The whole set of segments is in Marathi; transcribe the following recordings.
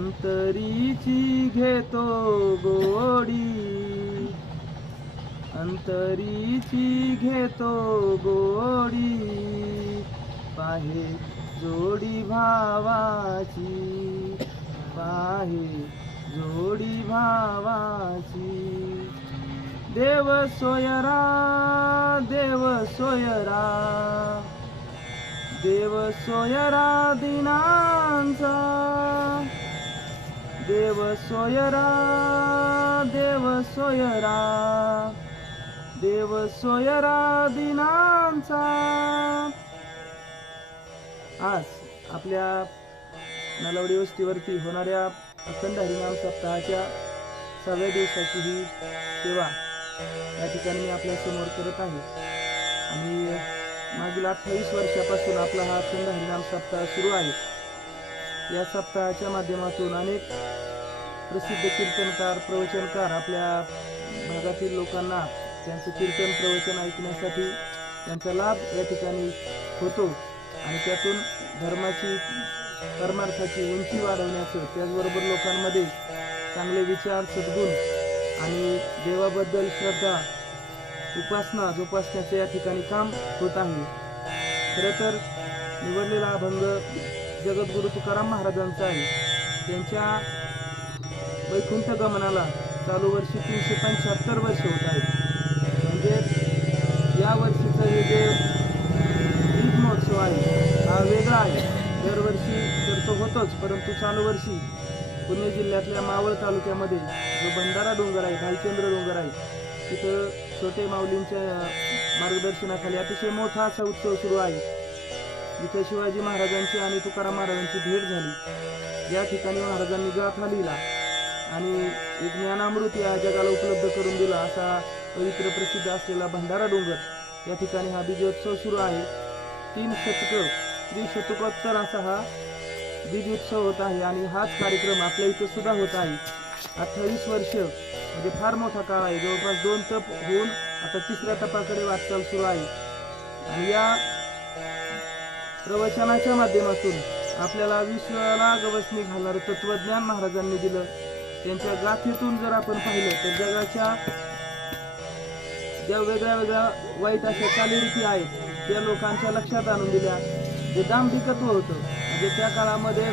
अंतरीची घेतो गोडी, अंतरीची घेतो गोडी, पाहे जोडी भावाची, पाहे जोडी भावाची। देव सोयरा, देव सोयरा, देव सोयरा दिनांचा, देव सोयरा, देव सोयरा, देव सोयरा दिनांचा। आज आपल्या नलवडी वस्तीवरती होणाऱ्या अखंड हरिनाम सप्ताहाच्या 6व्या दिवसाची ही सेवा या ठिकाणी मी आपल्या समोर करत आहे। आणि मागील 28 वर्षापासून आपला हा अखंड हरिनाम सप्ताह सुरू आहे। या सप्ताहाच्या माध्यमातून अनेक प्रसिद्ध कीर्तनकार, प्रवचनकार आपल्या भागातील लोकांना त्यांचे कीर्तन प्रवचन ऐकण्यासाठी त्यांचा लाभ या ठिकाणी होतो आणि त्यातून धर्माची, परमार्थाची उंची वाढवण्याचं, त्याचबरोबर लोकांमध्ये चांगले विचार, सद्गुण आणि देवाबद्दल श्रद्धा, उपासना जोपासण्याचे या ठिकाणी काम होत आहे। खरं तर निवडलेला अभंग जगद्गुरु तुकाराम महाराजांचा आहे। त्यांच्या वैकुंठ गमनाला चालू वर्षी 375 वर्ष होत आहेत। म्हणजे या वर्षीचं हे जे तीज महोत्सव आहे हा वेगळा आहे। दरवर्षी तर तो होतोच, परंतु चालू वर्षी पुणे जिल्ह्यातल्या मावळ तालुक्यामध्ये जो बंधारा डोंगर आहे, भालचंद्र डोंगर आहे, तिथं छोटे माऊलींच्या मार्गदर्शनाखाली अतिशय मोठा असा उत्सव सुरू आहे। इथे शिवाजी महाराजांची आणि तुकाराम महाराजांची भेट झाली। या ठिकाणी महाराजांनी गाथा लिहिला आणि एक ज्ञानामृत या जगाला उपलब्ध करून दिला असा पवित्र प्रसिद्ध असलेला बंधारा डोंगर, या ठिकाणी हा बीजोत्सव सुरू आहे। 3 शतकं, त्रिशतकोत्तर असा हा बीज उत्सव होत आहे आणि हाच कार्यक्रम आपल्या इथे सुद्धा होत आहे। 28 वर्ष म्हणजे फार मोठा काळ आहे। जवळपास 2 तप होऊन आता 3ऱ्या तपाकडे वाटचाल सुरू आहे। आणि या प्रवचनाच्या माध्यमातून आपल्याला विश्वाला गवसणी घालणारं तत्वज्ञान महाराजांनी दिलं। त्यांच्या गाथेतून जर आपण पाहिलं तर जगाच्या ज्या वेगळ्या वेगळ्या वाईट अशा चालीरीती आहेत त्या लोकांच्या लक्षात आणून दिल्या। जे दांभिकत्व होतं, म्हणजे त्या काळामध्ये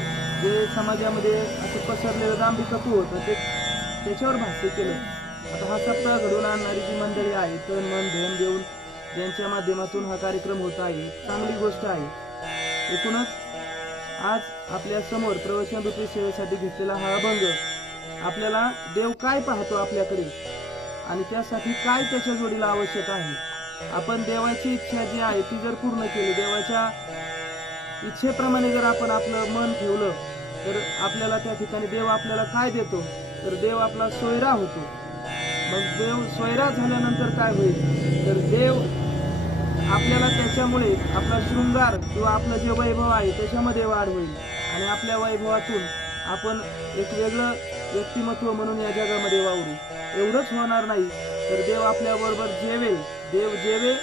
जे समाजामध्ये असं पसरलेलं दांभिकत्व होतं ते त्याच्यावर भाष्य केलं। आता हा सप्ताह घडवून आणणारी जी मंडळी आहे, तन मन धन देऊन ज्यांच्या माध्यमातून हा कार्यक्रम होत आहे, चांगली गोष्ट आहे। एकूणच आज आपल्या समोर प्रवचन रूपी सेवेसाठी घेतलेला हा अभंग आपल्याला देव काय पाहतो आपल्याकडे आणि त्यासाठी काय त्याच्या जोडीला आवश्यक आहे। आपण देवाची इच्छा जी आहे ती जर पूर्ण केली, देवाच्या इच्छेप्रमाणे जर आपण आपलं मन ठेवलं तर आपल्याला त्या ठिकाणी देव आपल्याला काय देतो, तर देव आपला सोयरा होतो। मग देव सोयरा झाल्यानंतर काय होईल, तर देव आपल्याला त्याच्यामुळे आपला शृंगार किंवा आपलं जे वैभव आहे त्याच्यामध्ये वाढ होईल आणि आपल्या वैभवातून आपण एक वेगळं व्यक्तिमत्व म्हणून या जगामध्ये वावरू। एवढंच होणार नाही तर देव आपल्याबरोबर जेवेल, देव जेवे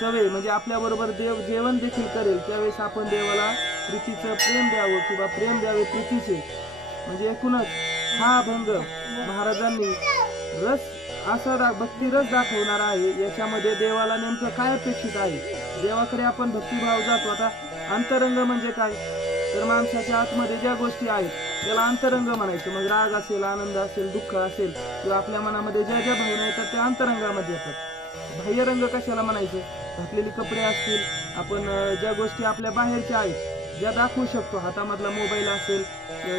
सवे, म्हणजे आपल्याबरोबर देव जेवण देखील करेल। त्यावेळेस आपण देवाला प्रीतीचं प्रेम द्यावं किंवा प्रेम द्यावे प्रीतीचे। म्हणजे एकूणच हा अभंग महाराजांनी रस असा भक्ती रस दाखवणार आहे। याच्यामध्ये देवाला नेमकं काय अपेक्षित आहे, देवाकडे आपण भक्तिभाव जातो। आता अंतरंग म्हणजे काय, तर माणसाच्या आतमध्ये ज्या गोष्टी आहेत त्याला अंतरंग म्हणायचं। मग राग असेल, आनंद असेल, दुःख असेल किंवा आपल्या मनामध्ये ज्या ज्या भावना येतात त्या अंतरंगामध्ये येतात। बाह्यरंग कशाला म्हणायचं, घातलेली कपडे असतील, आपण ज्या गोष्टी आपल्या बाहेरच्या आहेत ज्या दाखवू शकतो, हातामधला मोबाईल असेल,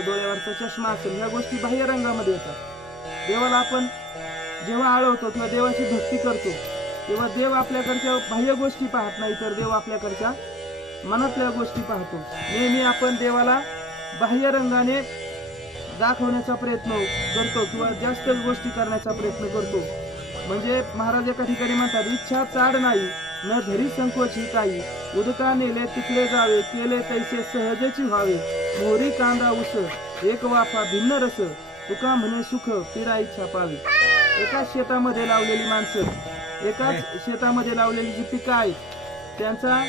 डोळ्यावरचा चष्मा असेल, ह्या गोष्टी बाह्यरंगामध्ये येतात। देवाला आपण जेव्हा आळवतो किंवा देवाची भक्ती करतो तेव्हा देव आपल्याकडच्या बाह्य गोष्टी पाहत नाही, तर देव आपल्याकडच्या मनातल्या गोष्टी पाहतो। नेहमी आपण देवाला बाह्य रंगाने दाखवण्याचा प्रयत्न करतो किंवा जास्त गोष्टी करण्याचा प्रयत्न करतो। म्हणजे महाराज एका ठिकाणी म्हणतात, इच्छा चाड नाही न धरी संकोची काही, उदका नेले तिकले जावे, केले तैसे सहजची व्हावे, मोहरी कांदा उस एक वाफा भिन्न रस, तुका म्हणे सुख पिरा इच्छा पावी। एकाच शेतामध्ये लावलेली माणसं, एकाच शेतामध्ये लावलेली जी पिकं आहेत त्यांचा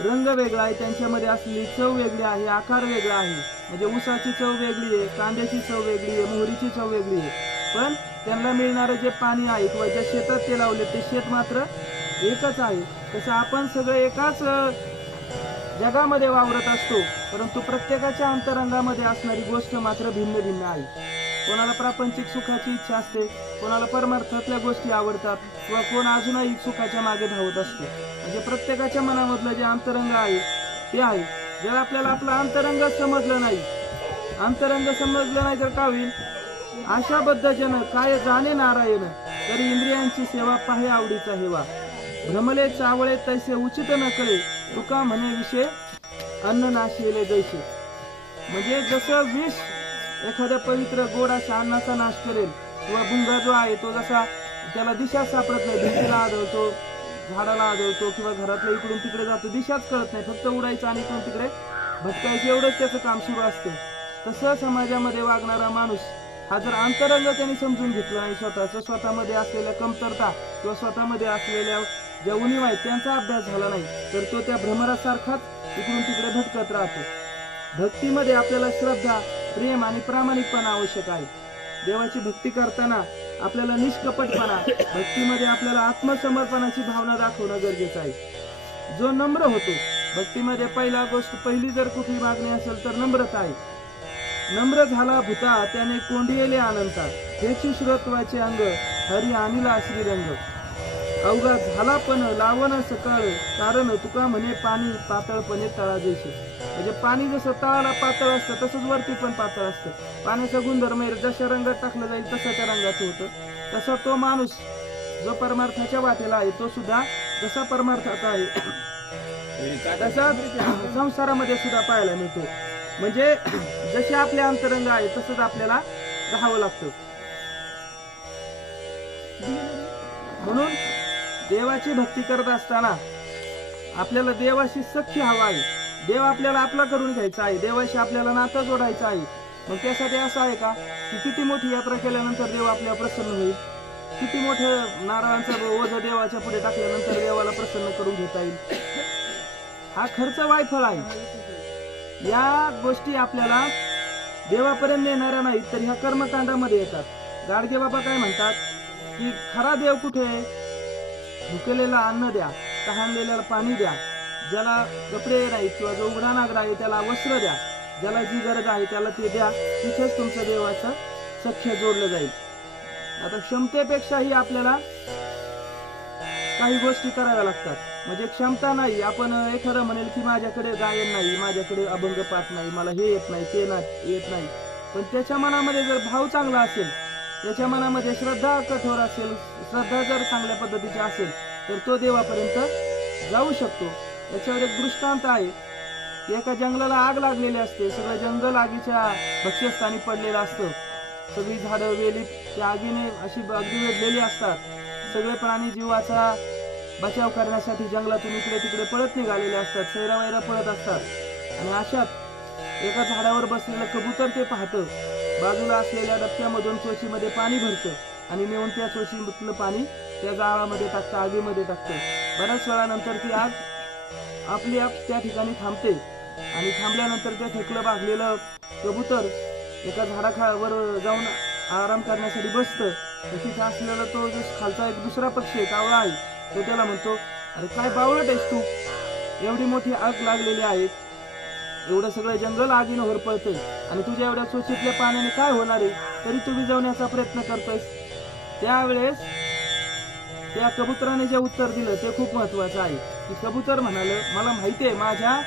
रंग वेगळा आहे, त्यांच्यामध्ये असलेली चव वेगळी आहे, आकार वेगळा आहे। म्हणजे ऊसाची चव वेगळी आहे, कांद्याची चव वेगळी आहे, मोहरीची चव वेगळी आहे, पण त्यांना मिळणारं जे पाणी आहे किंवा ज्या शेतात ते लावले ते शेत मात्र एकच आहे. तसं आपण सगळे एकाच जगामध्ये वावरत असतो, परंतु प्रत्येकाच्या अंतरंगामध्ये असणारी गोष्ट मात्र भिन्न भिन्न आहे. कोणाला प्रापंचिक सुखाची इच्छा असते, कोणाला परमार्थातल्या गोष्टी आवडतात, किंवा कोण अजूनही सुखाच्या मागे धावत असतो. म्हणजे प्रत्येकाच्या मनामधलं जे अंतरंग आहे ते आहे. जर आपल्याला आपलं अंतरंग समजलं नाही तर काय होईल? अशा बद्धजन काय जाणे नारायण, तरी इंद्रियांची सेवा पाहे आवडीचा हेवा. भ्रमले चावळे तैसे उचित न कळे, तुका म्हणे विषय अन्न नाशिले जैसे. म्हणजे जसं विष एखाद्या पवित्र गोड अशा अन्नाचा नाश करेल, किंवा भुंगा जो आहे तो जसा त्याला दिशा सापडत नाही, भिंतीला आदळतो, झाडाला आदळतो, किंवा घरातल्या इकडून तिकडे जातो, दिशाच कळत नाही, फक्त उडायचं आणि इकडून तिकडे भटकायचं एवढंच त्याचं काम सुरू असतं. तसं समाजामध्ये वागणारा माणूस हा जर अंतरंग त्यांनी समजून घेतला नाही, स्वतःमध्ये असलेल्या कमतरता किंवा स्वतःमध्ये असलेल्या ज्या उणीवा आहेत त्यांचा अभ्यास झाला नाही, तर तो त्या भ्रमरासारखाच इकडून तिकडे भटकत राहतो. भक्तीमध्ये आपल्याला श्रद्धा, प्रेम आणि प्रामाणिकपणा आवश्यक आहे. देवाची भक्ती करताना आपल्याला निष्कपटपणा, भक्तीमध्ये आपल्याला आत्मसमर्पणाची भावना दाखवणं गरजेचं आहे. जो नम्र होतो, भक्तीमध्ये पहिली जर कुठली मागणी असेल तर नम्रता आहे. नम्र झाला भूता त्याने कोंडियेले अनंता, हेची श्रोत्वाचे अंग हरी आणिला श्रीरंग. अवघा झाला पण लावण सकाळ, कारण तुका म्हणे पाणी पातळपणे तळा जैसे. म्हणजे पाणी जसं तळाला पातळ असतं तसंच वरती पण पातळ असतं. पाण्याचा गुणधर्म जशा रंगात टाकलं जाईल तसं त्या रंगाचं होतं. तसा तो माणूस जो परमार्थाच्या वाटेला आहे तो सुद्धा जसा परमार्थाचा आहे तसा संसारामध्ये सुद्धा पाहायला मिळतो. म्हणजे जसे आपले अंतरंग आहे तसंच आपल्याला राहावं लागतं. म्हणून देवाची भक्ती करत असताना आपल्याला देवाशी सख्य हवा आहे. देव आपल्याला आपला करून घ्यायचा आहे, देवाशी आपल्याला नातं जोडायचं आहे. मग त्यासाठी असं आहे का की किती मोठी यात्रा केल्यानंतर देव आपल्याला प्रसन्न होईल, किती मोठं नारळांचा ओझ देवाच्या पुढे टाकल्यानंतर देवाला प्रसन्न करून घेता येईल. हा खर्च वायफळ आहे. या गोष्टी आपल्याला देवापर्यंत नेणाऱ्या नाहीत तर ह्या कर्मकांडामध्ये येतात. गाडगे बाबा काय म्हणतात की खरा देव कुठे आहे? भुकेलेला अन्न द्या, तहानलेल्याला पाणी द्या, ज्याला कपडे नाहीत किंवा जो उघडा नागरा आहे त्याला वस्त्र द्या, ज्याला जी गरज आहे त्याला ते द्या. तिथेच तुमचं देवाचं सख्य जोडलं जाईल. आता क्षमतेपेक्षाही आपल्याला काही गोष्टी कराव्या लागतात. म्हणजे क्षमता नाही, आपण एखादं म्हणेल की माझ्याकडे गायन नाही, माझ्याकडे अभंग पाठ नाही, मला हे येत नाही ते येत नाही, पण त्याच्या मनामध्ये जर भाव चांगला असेल, त्याच्या मनामध्ये श्रद्धा कठोर असेल, श्रद्धा जर चांगल्या पद्धतीची असेल तर तो देवापर्यंत जाऊ शकतो. याच्यावर एक दृष्टांत आहे. एका जंगलाला आग लागलेली असते, सगळं जंगल आगीच्या भक्ष्यस्थानी पडलेलं असतं, सगळी झाडं वेली त्या आगीने अशी अगदी वेढलेली असतात. सगळे प्राणी जीवाचा बचाव करण्यासाठी जंगलातून इकडे तिकडे पळत निघालेले असतात, सैरावैरा पळत असतात. आणि अशात एका झाडावर बसलेलं कबूतर ते पाहतं, बाजूला असलेल्या डबक्यामधून चोचीमध्ये पाणी भरतं आणि नेऊन त्या चोचीतलं पाणी त्या जाळामध्ये टाकतं, आगीमध्ये टाकतं. बऱ्याच वेळानंतर ती आग आपली आप त्या ठिकाणी थांबते आणि थांबल्यानंतर ते थकलं भागलेलं कबूतर एका झाडाखावर जाऊन आराम करण्यासाठी बसतं. तिथे असलेला तो जो खालचा एक दुसरा पक्षी आहे, कावळा आहे, तो त्याला म्हणतो, अरे काय बावळट आहेस तू, एवढी मोठी आग लागलेली आहे, एवढं सगळं जंगल आगीनं होरपळतंय आणि तुझ्या एवढ्या चोचीतल्या पाण्याने काय होणार आहे, तरी तू विझवण्याचा प्रयत्न करतोयस. त्यावेळेस त्या कबुतराने जे उत्तर दिलं ते खूप महत्वाचं आहे. की कबूतर म्हणालं, मला माहिती आहे माझ्या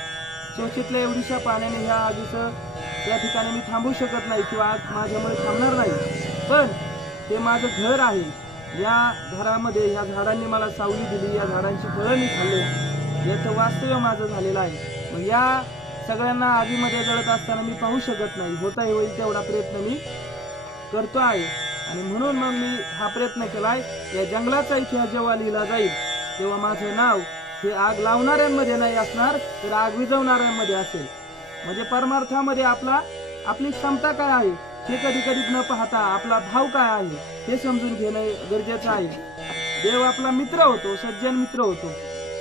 चोचीतल्या एवढीशा पाण्याने ह्या आगीचं त्या ठिकाणी मी थांबू शकत नाही किंवा आग माझ्यामुळे थांबणार नाही, पण ते माझं घर आहे. या घरामध्ये ह्या झाडांनी मला सावली दिली, या झाडांची फळं मी खाल्ले, याचं वास्तव्य माझं झालेलं आहे. मग या सगळ्यांना आगीमध्ये जळत असताना मी पाहू शकत नाही, होता होईल तेवढा प्रयत्न मी करतो आहे. आणि म्हणून मग मी हा प्रयत्न केलाय. या जंगलाचा इतिहास जेव्हा लिहिला जाईल तेव्हा माझं नाव हे आग लावणाऱ्यांमध्ये नाही असणार, तर आग विझवणाऱ्यांमध्ये असेल. म्हणजे परमार्थामध्ये आपली क्षमता काय आहे हे कधी कधी न पाहता आपला भाव काय आहे हे समजून घेणं गरजेचं आहे. देव आपला मित्र होतो, सज्जन मित्र होतो.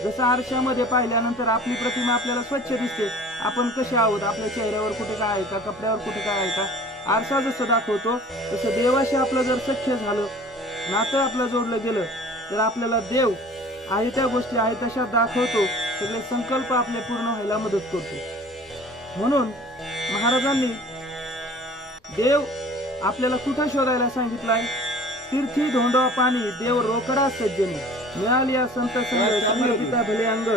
जसं आरशामध्ये पाहिल्यानंतर आपली प्रतिमा आपल्याला स्वच्छ दिसते, आपण कसे आहोत, आपल्या चेहऱ्यावर कुठे काय आहे का, कपड्यावर कुठे काय आहे का, आरसा जसं दाखवतो तसं देवाशी आपलं जर सख्य झालं, नातं आपलं जोडलं गेलं, तर आपल्याला देव आहे त्या गोष्टी आहे तशा दाखवतो, सगळे संकल्प आपले पूर्ण व्हायला मदत करतो. म्हणून महाराजांनी देव आपल्याला कुठं शोधायला सांगितलाय? तीर्थी धोंडवा पाणी देव रोकडा सज्जनी, मिळाली संत संग समर्पिता भले अंग,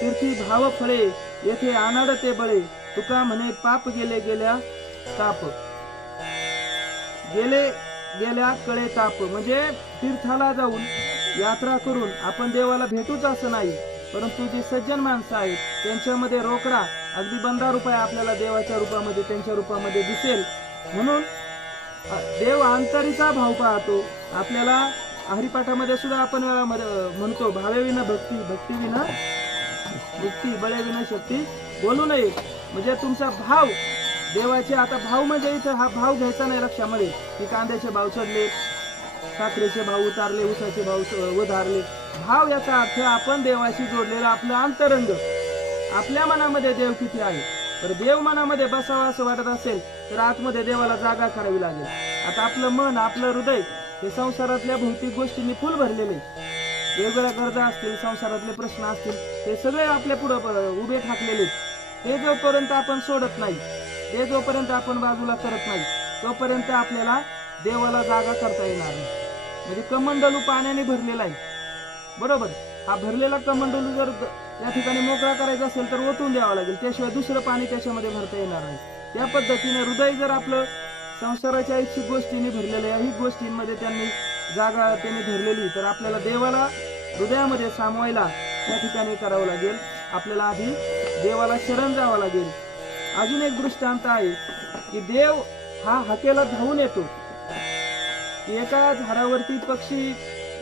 तीर्थी भाव फळे येथे आनाड ते बळे, तुका म्हणे पाप गेले गेल्या ताप, गेले गेल्या कळे ताप. म्हणजे तीर्थाला जाऊन यात्रा करून आपण देवाला भेटूच असं नाही, परंतु जे सज्जन माणसं आहेत त्यांच्यामध्ये रोकडा अगदी 15 रुपये आपल्याला देवाच्या रूपामध्ये त्यांच्या रूपामध्ये दिसेल. म्हणून देव अंतरीचा भाव पाहतो. आपल्याला हरिपाठामध्ये सुद्धा आपण वेळा म्हणतो, भावे विना भक्ती, भक्ती विना मुक्ती, बळे विना शक्ती बोलू नये. म्हणजे तुमचा भाव देवाचे, आता भाव म्हणजे इथं हा भाव घ्यायचा नाही लक्षामध्ये की कांद्याचे भाव चढले, साखरेचे भाव उतारले, ऊसाचे भाव उधारले. भाव याचा अर्थ आपण देवाशी जोडलेला आपलं अंतरंग, आपल्या मनामध्ये देव किती आहे. तर देव मनामध्ये बसावा असं वाटत असेल तर आतमध्ये देवाला जागा करावी लागेल. आता आपलं मन, आपलं हृदय हे संसारातल्या भौतिक गोष्टींनी फुल भरलेले, वेगवेगळ्या गरजा असतील, संसारातले प्रश्न असतील, हे सगळे आपल्या पुढे उभे ठाकलेले. ते जोपर्यंत आपण सोडत नाही, ते जोपर्यंत आपण बाजूला करत नाही, तोपर्यंत आपल्याला देवाला जागा करता येणार नाही. म्हणजे कमंडलू पाण्याने भरलेला आहे, बरोबर. हा भरलेला कमंडलू जर या ठिकाणी मोकळा करायचा असेल तर ओतून द्यावा लागेल, त्याशिवाय दुसरं पाणी त्याच्यामध्ये भरता येणार नाही. त्या पद्धतीने हृदय जर आपलं संसाराच्या ऐच्छिक गोष्टींनी भरलेलं आहे, ही गोष्टींमध्ये त्यांनी जागा त्यांनी धरलेली, तर आपल्याला देवाला हृदयामध्ये सामावायला त्या ठिकाणी करावं लागेल. आपल्याला आधी देवाला शरण जावं लागेल. अजून एक दृष्टांत आहे की देव हा हाकेला धावून येतो. एका झाडावरती पक्षी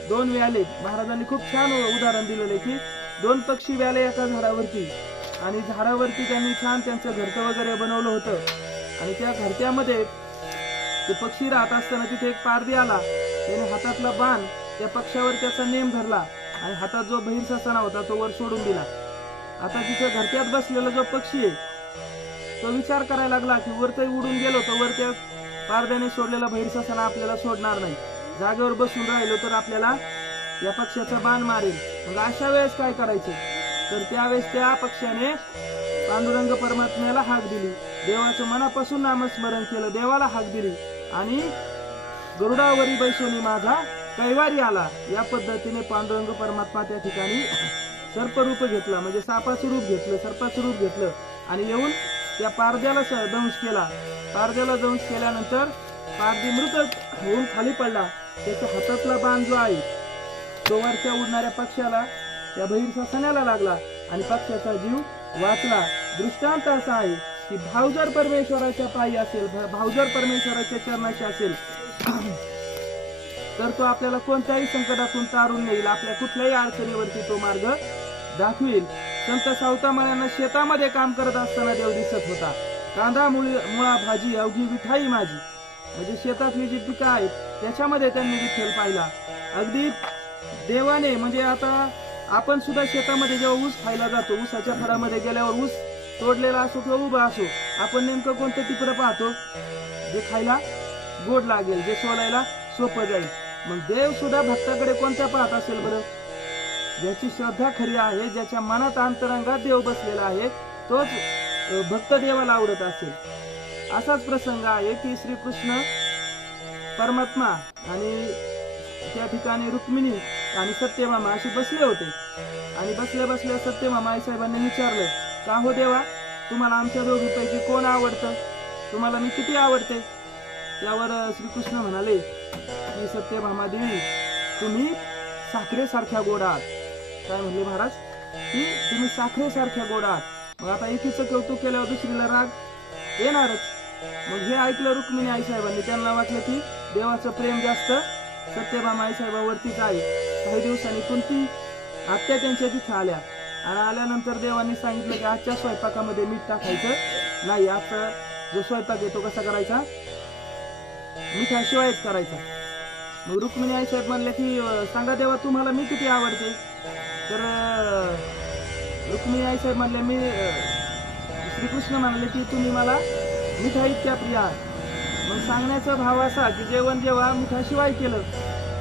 2 व्याले, महाराजांनी खूप छान उदाहरण दिलेलं आहे की 2 पक्षी व्याले एका झाडावरती, आणि झाडावरती त्यांनी छान त्यांचं घरटं वगैरे बनवलं होतं, आणि त्या घरट्यामध्ये ते पक्षी राहत असताना तिथे एक पारधी आला. त्याने हातातला बाण त्या पक्षावर त्याचा नेम धरला आणि हातात जो बहिर्ससाना होता तो वर सोडून दिला. आता तिथे घरट्यात बसलेला जो पक्षी आहे तो विचार करायला लागला की वर तर उडून गेलो तर वर त्या पारध्याने सोडलेला बहिर्ससाना आपल्याला सोडणार नाही, जागेवर बसून राहिलो तर आपल्याला या पक्षाचा बाण मारेल. मग अशा वेळेस काय करायचं? तर त्यावेळेस त्या पक्षाने पांडुरंग परमात्म्याला हाक दिली, देवाचं मनापासून नामस्मरण केलं, देवाला हाक दिली, आणि गरुडावरी बैसोनी माझा कैवारी आला. या पद्धतीने पांडुरंग परमात्मा त्या ठिकाणी सर्परूप घेतला, म्हणजे सापाचं रूप घेतलं, सर्पाचं रूप घेतलं, आणि येऊन त्या पारद्याला दंश केला. पारद्याला दंश केल्यानंतर पारधी मृत होऊन खाली पडला. त्याच्या हातातला बाण जो आहे तो वरच्या उडणाऱ्या पक्षाला, त्या बहिर्ससाण्याला लागला आणि पक्षाचा जीव वाचला. दृष्टांत असा आहे की भाव जर परमेश्वराच्या पायी असेल, भाव जर परमेश्वराच्या चरणाशी असेल तर तो आपल्याला कोणत्याही संकटातून तारून नेईल, आपल्या कुठल्याही अडचणीवरती तो मार्ग दाखवेल. संत सावतामाळ्यांना शेतामध्ये काम करत असताना देव दिसत होता. कांदा मुळा भाजी अवघी विठाई माझी, म्हणजे शेतातली जी पिकं आहेत त्याच्यामध्ये त्यांनी विठ्ठल पाहिला. अगदी देवाने, म्हणजे आता आपण सुद्धा शेतामध्ये जेव्हा ऊस खायला जातो, ऊसाच्या फळामध्ये गेल्यावर ऊस तोडलेला असो किंवा उभा असो, आपण नेमकं कोणतं टिपरं पाहतो? जे खायला गोड लागेल, जे सोलायला सोपं जाईल. मग देव सुद्धा भक्ताकडे कोणत्या पाहत असेल बरं? ज्याची श्रद्धा खरी आहे, ज्याच्या मनात अंतरंगात देव बसलेला आहे, तोच भक्त देवाला आवडत असेल. असाच प्रसंग आहे की श्रीकृष्ण परमात्मा आणि त्या ठिकाणी रुक्मिणी आणि सत्यभामा अशी बसले होते, आणि बसल्या बसल्या सत्यभामा आईसाहेबांनी विचारलं, का हो देवा, तुम्हाला आमच्या दोघीपैकी कोण आवडतं? तुम्हाला मी किती आवडते? त्यावर श्रीकृष्ण म्हणाले की सत्यभामा देवी, तुम्ही साखरेसारख्या गोड आहात. काय म्हणले महाराज? की तुम्ही साखरेसारख्या गोड आहात. मग आता एकीचं कौतुक केल्यावर दुसरीला राग येणारच. मग हे ऐकलं रुक्मिणी आईसाहेबांनी. त्यांना वाटलं की देवाचं प्रेम जास्त सत्यभामा आईसाहेबावरतीच आहे. काही दिवसांनी कुंती आत्या त्यांच्या तिथे आल्या, आणि आल्यानंतर देवांनी सांगितलं की आजच्या स्वयंपाकामध्ये मीठ टाकायचं नाही, आजचा जो स्वयंपाक आहे तो कसा करायचा? मिठाशिवायच करायचा. मग रुक्मिणी आईसाहेब म्हणले की सांगा देवा, तुम्हाला मी किती आवडते? तर रुक्मिणी आईसाहेब म्हणले, मी श्रीकृष्ण म्हणाले की तुम्ही मला मिठा इतक्या प्रिय आहात. मग सांगण्याचा भाव असा की जेवण जेव्हा मिठाशिवाय केलं,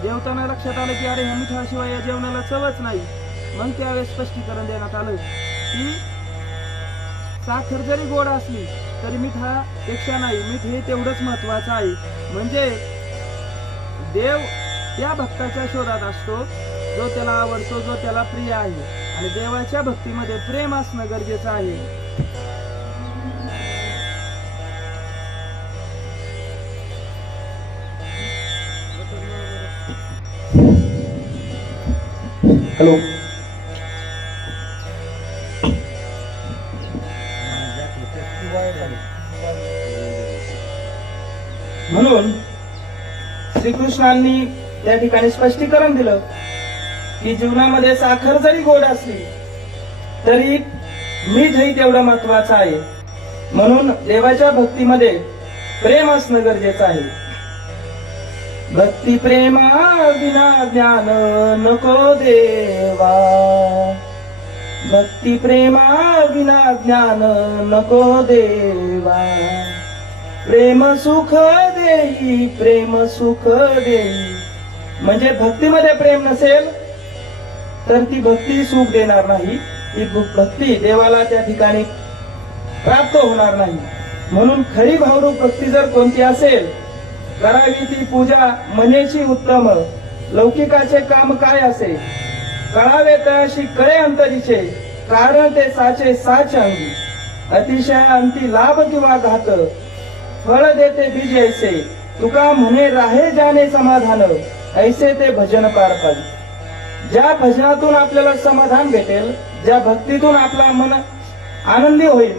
जेवताना लक्षात आलं की अरे ह्या मिठाशिवाय या जेवणाला चवच नाही. मग त्यावेळेस स्पष्टीकरण देण्यात आलं की साखर जरी गोड असली तरी मिठापेक्षा नाही, मीठ हे तेवढंच महत्वाचं आहे. म्हणजे देव त्या भक्ताच्या शोधात असतो जो त्याला आवडतो, जो त्याला प्रिय आहे. आणि देवाच्या भक्तीमध्ये प्रेम असणं गरजेचं आहे. हॅलो. म्हणून श्रीकृष्णांनी त्या ठिकाणी स्पष्टीकरण दिलं की जीवनामध्ये साखर जरी गोड असली तरी मीठही तेवढं महत्वाचं आहे. म्हणून देवाच्या भक्तीमध्ये प्रेम असणं गरजेचं आहे. भक्ती प्रेमा विना ज्ञान नको देवा, भक्ती प्रेमा विना ज्ञान नको देवा, प्रेम सुख देई, प्रेम सुख देई. म्हणजे भक्तीमध्ये प्रेम नसेल तर ती भक्ती सुख देणार नाही, ती भक्ती देवाला त्या ठिकाणी प्राप्त होणार नाही. म्हणून खरी भावरूप भक्ती जर कोणती असेल, करावी ती पूजा मनेची उत्तम, लौकिकाचे काम काय असे, कळावे तशी कळे अंतरीचे, कारण ते साचे साच अंगी, अतिशय अंती लाभ किंवा घात, फळ देते बीज ऐसे, तुका म्हणे राहे जाणे समाधान, ऐसे ते भजन पार पाडी. ज्या भजनातून आपल्याला समाधान भेटेल, ज्या भक्तीतून आपला मन आनंदी होईल,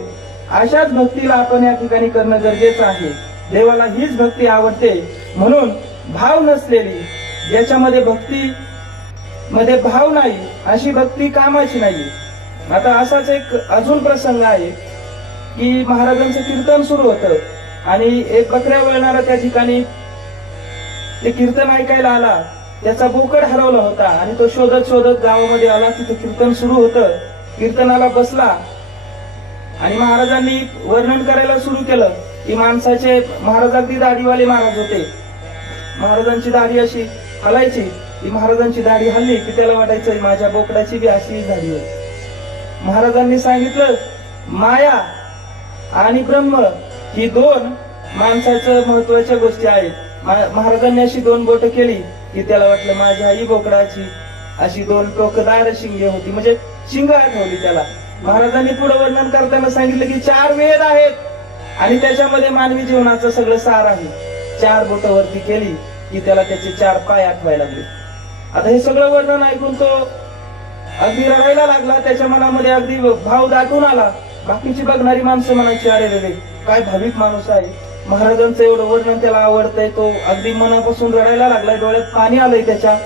अशाच भक्तीला आपण या ठिकाणी करणं गरजेचं आहे. देवाला हीच भक्ती आवडते. म्हणून भाव नसलेली, ज्याच्यामध्ये भक्ती मध्ये भाव नाही, अशी भक्ती कामाची नाही. आता असाच एक अजून प्रसंग आहे की महाराजांचं कीर्तन सुरू होतं आणि एक बकऱ्या वळणारा त्या ठिकाणी ते कीर्तन ऐकायला आला. त्याचा बोकड हरवला होता आणि तो शोधत शोधत गावामध्ये आला. तिथे कीर्तन सुरू होतं. कीर्तनाला बसला आणि महाराजांनी वर्णन करायला सुरू केलं की माणसाचे, महाराज अगदी दाढीवाले महाराज होते, महाराजांची दाढी अशी हलायची. ती महाराजांची दाढी हल्ली की त्याला वाटायचं माझ्या बोकडाची बी अशी दाढी होती. महाराजांनी सांगितलं माया आणि ब्रह्म ही दोन माणसाच्या महत्वाच्या गोष्टी आहेत. महाराजांनी अशी दोन बोट केली की त्याला वाटलं माझ्या आई बोकडाची अशी दोन टोकदार शिंगे होती, म्हणजे शिंग आठवली त्याला. महाराजांनी पुढे वर्णन करताना सांगितलं की 4 वेद आहेत आणि त्याच्यामध्ये मानवी जीवनाचं सगळं सार आहे. 4 बोट वरती केली की त्याला त्याचे 4 पाय आठवायला लागले. आता हे सगळं वर्णन ऐकून तो अगदी रडायला लागला. त्याच्या मनामध्ये अगदी भाव दाटून आला. बाकीची बघणारी माणसं म्हणायची अरे रे काय भाविक माणूस आहे, महाराजांचं एवढं वर्णन त्याला आवडतंय. तो अगदी मनापासून रडायला लागलाय, डोळ्यात पाणी आलंय त्याच्या.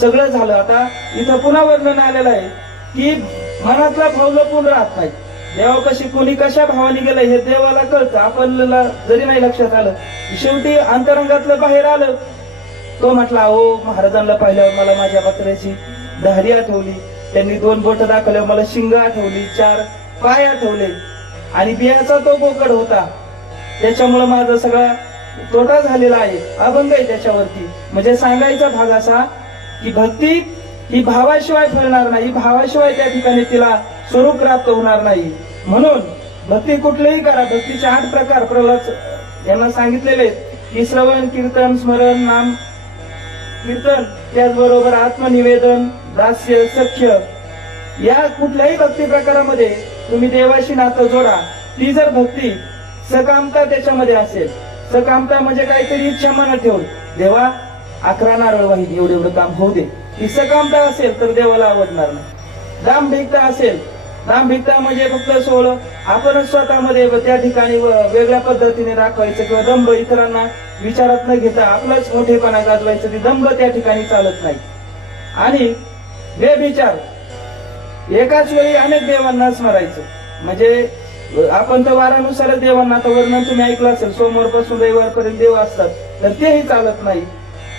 सगळं झालं. आता इथं पुन्हा वर्णन आलेलं आहे की मनातला भाव लपून राहत नाही. देवापाशी कोणी कशा भावाने गेलं हे देवाला कळतं, आपल्याला जरी नाही लक्षात आलं. शेवटी अंतरंगातलं बाहेर आलं. तो म्हटला हो महाराजांना पाहिल्यावर मला माझ्या बकऱ्याची दाढी आठवली, त्यांनी 2 बोट दाखवल्यावर मला शिंग आठवली, 4 पाय आठवले आणि बियाचा तो बोकड होता. त्याच्यामुळे माझा सगळा तोटा झालेला आहे, अभंग आहे त्याच्यावरती. म्हणजे सांगायचा भाग असा की भक्ती ही भावाशिवाय फळणार नाही, भावाशिवाय त्या ठिकाणी तिला स्वरूप प्राप्त होणार नाही. म्हणून भक्ती कुठलीही करा. भक्तीचे 8 प्रकार प्रल्हाद यांना सांगितलेले की श्रवण, कीर्तन, स्मरण, नाम कीर्तन, त्याचबरोबर आत्मनिवेदन, दास्य, सख्य. या कुठल्याही भक्ती प्रकारामध्ये तुम्ही देवाशी नातं जोडा. ती जर भक्ती सकामता त्याच्यामध्ये असेल, सकामता म्हणजे काहीतरी इच्छा मनात ठेवून देवा 11 नारळ वाहिनी एवढं एवढं काम होऊ दे, ही सकामता असेल तर देवाला आवडणार नाही. दांभिकता असेल, दांभिकता म्हणजे फक्त सोहळं आपणच स्वतःमध्ये त्या ठिकाणी वेगळ्या पद्धतीने दाखवायचं किंवा दंभ इतरांना विचारात न घेता आपलाच मोठेपणा गाजवायचं, ती दंभ त्या ठिकाणी चालत नाही. आणि व्यभिचार, एकाच वेळी अनेक देवांना स्मरायचं. म्हणजे आपण तर वारानुसार देवांना, आता वर्णन तुम्ही ऐकलं असेल, सोमवारपासून रविवारपर्यंत देव असतात, तर तेही चालत नाही.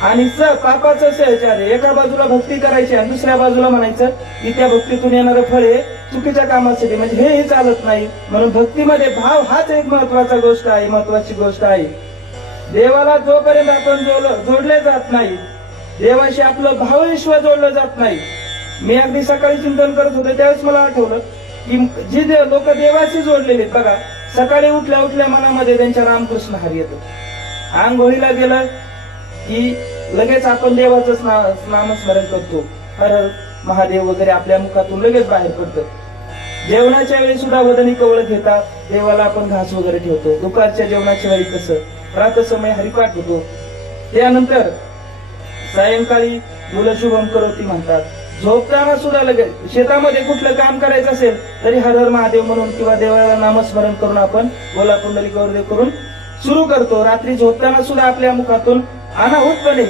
आणि पापाचं सहचार्य. एका बाजूला भक्ती करायची आणि दुसऱ्या बाजूला म्हणायचं की त्या भक्तीतून येणारं फळ हे चुकीच्या कामासाठी, म्हणजे हेही चालत नाही. म्हणून भक्तीमध्ये भाव हाच एक महत्वाची गोष्ट आहे. देवाला जोपर्यंत आपण जोडले जात नाही, देवाशी आपलं भावविश्व जोडलं जात नाही. मी अगदी सकाळी चिंतन करत होते त्यावेळेस मला आठवलं की जी लोक देवाशी जोडलेले बघा, सकाळी उठल्या उठल्या मनामध्ये त्यांच्या रामकृष्ण हरी येतं. आंघोळीला गेलं की लगेच आपण देवाचंच नामस्मरण करतो, हर हर महादेव वगैरे आपल्या मुखातून लगेच बाहेर पडतं. जेवणाच्या वेळी सुद्धा वदनी कवळ घेतात, देवाला आपण घास वगैरे ठेवतो. दुपारच्या जेवणाच्या वेळी कसं, प्रातःसमय हरिपाठ होतो. त्यानंतर सायंकाळी मुलं शुभम करोती म्हणतात. झोपताना सुद्धा लगेच शेतामध्ये कुठलं काम करायचं असेल तरी हर हर महादेव म्हणून किंवा देवाला नामस्मरण करून आपण बोला पुंडलिक गौरदेव करून सुरू करतो. रात्री झोपताना सुद्धा आपल्या मुखातून अनाहूतपणे,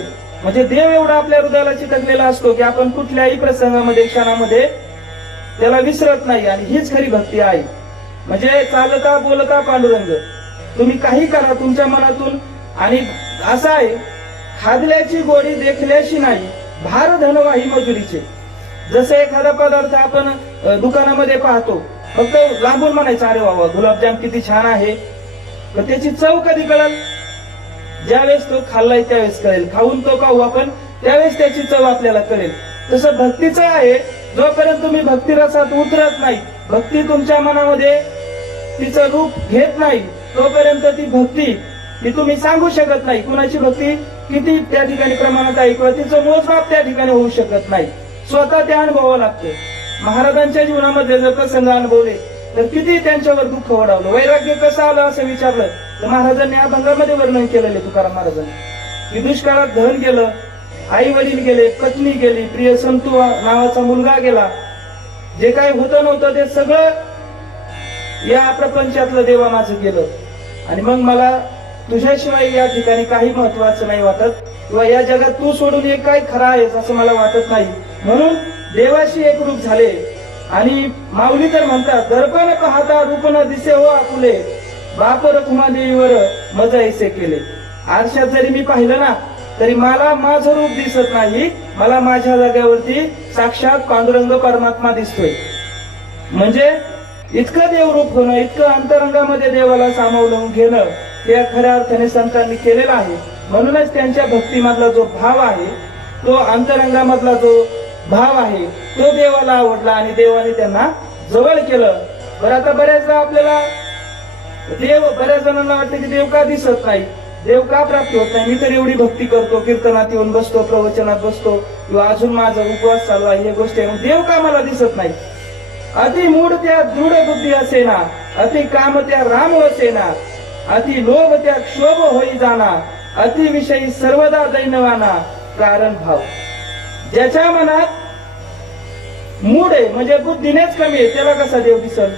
म्हणजे देव एवढा आपल्या हृदयाला चिटकलेला असतो की आपण कुठल्याही प्रसंगामध्ये क्षणामध्ये त्याला विसरत नाही. आणि हीच खरी भक्ती आहे. म्हणजे चालता बोलता पांडुरंग, तुम्ही काही करा तुमच्या मनातून. आणि असं आहे, खादल्याची गोडी देखल्याशी नाही, भार धनवाही मजुरीचे. जसं एखादा पदार्थ आपण दुकानामध्ये पाहतो, फक्त लांबून म्हणायचं अरे वा गुलाबजाम किती छान आहे, पण त्याची चव कधी कळेल? ज्यावेळेस तो खाल्लाय त्यावेळेस कळेल. खाऊन तो खाऊ आपण त्यावेळेस त्याची चव आपल्याला कळेल. तसं भक्तीचं आहे, जोपर्यंत तुम्ही भक्तिरसात उतरत नाही, भक्ती तुमच्या मनामध्ये तिचं रूप घेत नाही, तोपर्यंत ती भक्ती ही तुम्ही सांगू शकत नाही. कुणाची भक्ती किती त्या ठिकाणी प्रमाणात आहे किंवा तिचं मोजमाप त्या ठिकाणी होऊ शकत नाही. स्वतः ते अनुभवावं लागतं. महाराजांच्या जीवनामध्ये जर प्रसंग अनुभवले तर किती त्यांच्यावर दुःख ओढावलं. वैराग्य कसं आलं असं विचारलं तर महाराजांनी अभंगामध्ये वर्णन केलेले तुकाराम महाराजांनी की दुष्काळात धन गेलं, आई वडील गेले, पत्नी गेली, प्रिय संतू नावाचा मुलगा गेला, जे काय होतं नव्हतं ते सगळं या प्रपंचातलं देवा माझं गेलं. आणि मग मला तुझ्याशिवाय या ठिकाणी काही महत्वाचं नाही वाटत, किंवा या जगात तू सोडून एक काय खरा आहेस असं मला वाटत नाही. म्हणून देवाशी एकरूप झाले. आणि माऊली तर म्हणतात, दर्पण पाहता रूप न दिसे हो आपुले, बाप रखुमा देवीवर मजा ऐसे केले. आरशात जरी मी पाहिलं ना तरी मला माझं रूप दिसत नाही, मला माझ्या जाग्यावरती साक्षात पांडुरंग परमात्मा दिसतोय. म्हणजे इतकं देवरूप होणं, इतकं अंतरंगामध्ये देवाला सामावून घेणं हे खऱ्या अर्थाने संतांनी केलेलं आहे. म्हणूनच त्यांच्या भक्तीमधला जो भाव आहे, तो अंतरंगामधला जो भाव आहे, तो देवाला आवडला आणि देवाने त्यांना जवळ केलं. बरं, आता बऱ्याचदा आपल्याला बऱ्याच जणांना वाटतं की देव का दिसत नाही, देव का प्राप्ती होत नाही. मी तर एवढी भक्ती करतो, कीर्तनात येऊन बसतो, प्रवचनात बसतो, किंवा अजून माझा उपवास चालू आहे, हे गोष्टी आहे, देव का मला दिसत नाही. अति मूढ त्या दृढ बुद्धी असेना, अति काम त्या राम वसेना, अति लोभ त्या क्षोभ होई जाना, अति विषयी सर्वदा दैनवाना. कारण भाव, ज्याच्या मनात मूढ आहे म्हणजे बुद्धीनेच कमी आहे त्याला कसा देव दिसेल.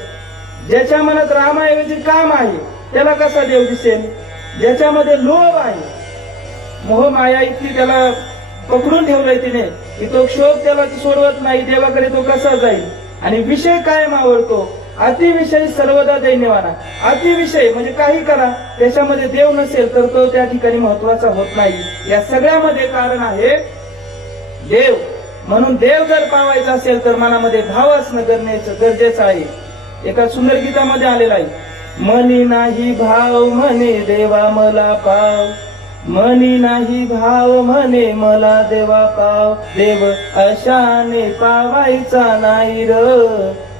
ज्याच्या मनात रामाऐवजी काम आहे त्याला कसा देव दिसेल. ज्याच्यामध्ये लोभ आहे, मोह माया इतकी त्याला पकडून ठेवलंय तिने की तो क्षोभ त्याला सोडवत नाही, देवाकडे तो कसा जाईल. आणि विषय कायम आवडतो, अतिविषयी सर्वदा दैन्यवाना. अतिविषय म्हणजे काही करा, त्याच्यामध्ये देव नसेल तर तो त्या ठिकाणी महत्वाचा होत नाही. या सगळ्यामध्ये कारण आहे देव. म्हणून देव जर पावायचा असेल तर मनामध्ये भाव असणं गरजेचं आहे. एका सुंदर गीतामध्ये आलेला आहे, मनी नाही भाव म्हणे देवा मला पाव, मनी नाही भाव म्हणे मला देवा पाव, देव अशाने पावायचा नाही र,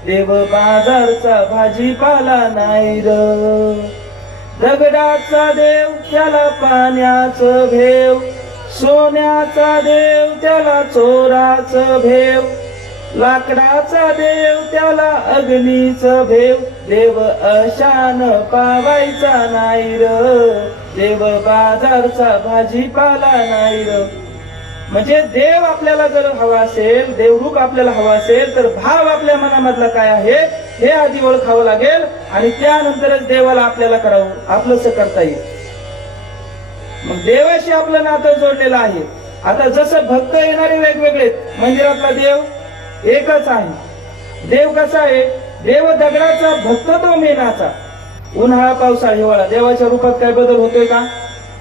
देव बाजारचा भाजीपाला नाही र. दगडाचा देव त्याला पाण्याचं भेव, सोन्याचा देव त्याला चोराचं भेव, लाकडाचा देव त्याला अग्नीचं भेव, देव अशान पावायचा नाही र, देव बाजारचा भाजीपाला नाही र. म्हणजे देव आपल्याला जर हवा असेल, देवरूप आपल्याला हवा असेल तर भाव आपल्या मनामधला काय आहे हे आधी ओळखावं लागेल आणि त्यानंतरच देवाला आपल्याला करावं, आपलंसं करता येईल. मग देवाशी आपलं नातं जोडलेलं आहे. आता जसं भक्त येणारे वेगवेगळे, मंदिरातला देव एकच आहे. देव कसा आहे, देव दगडाचा, भक्त तो मेनाचा. उन्हाळा पावसाळा हिवाळा देवाच्या रूपात काय बदल होतोय का?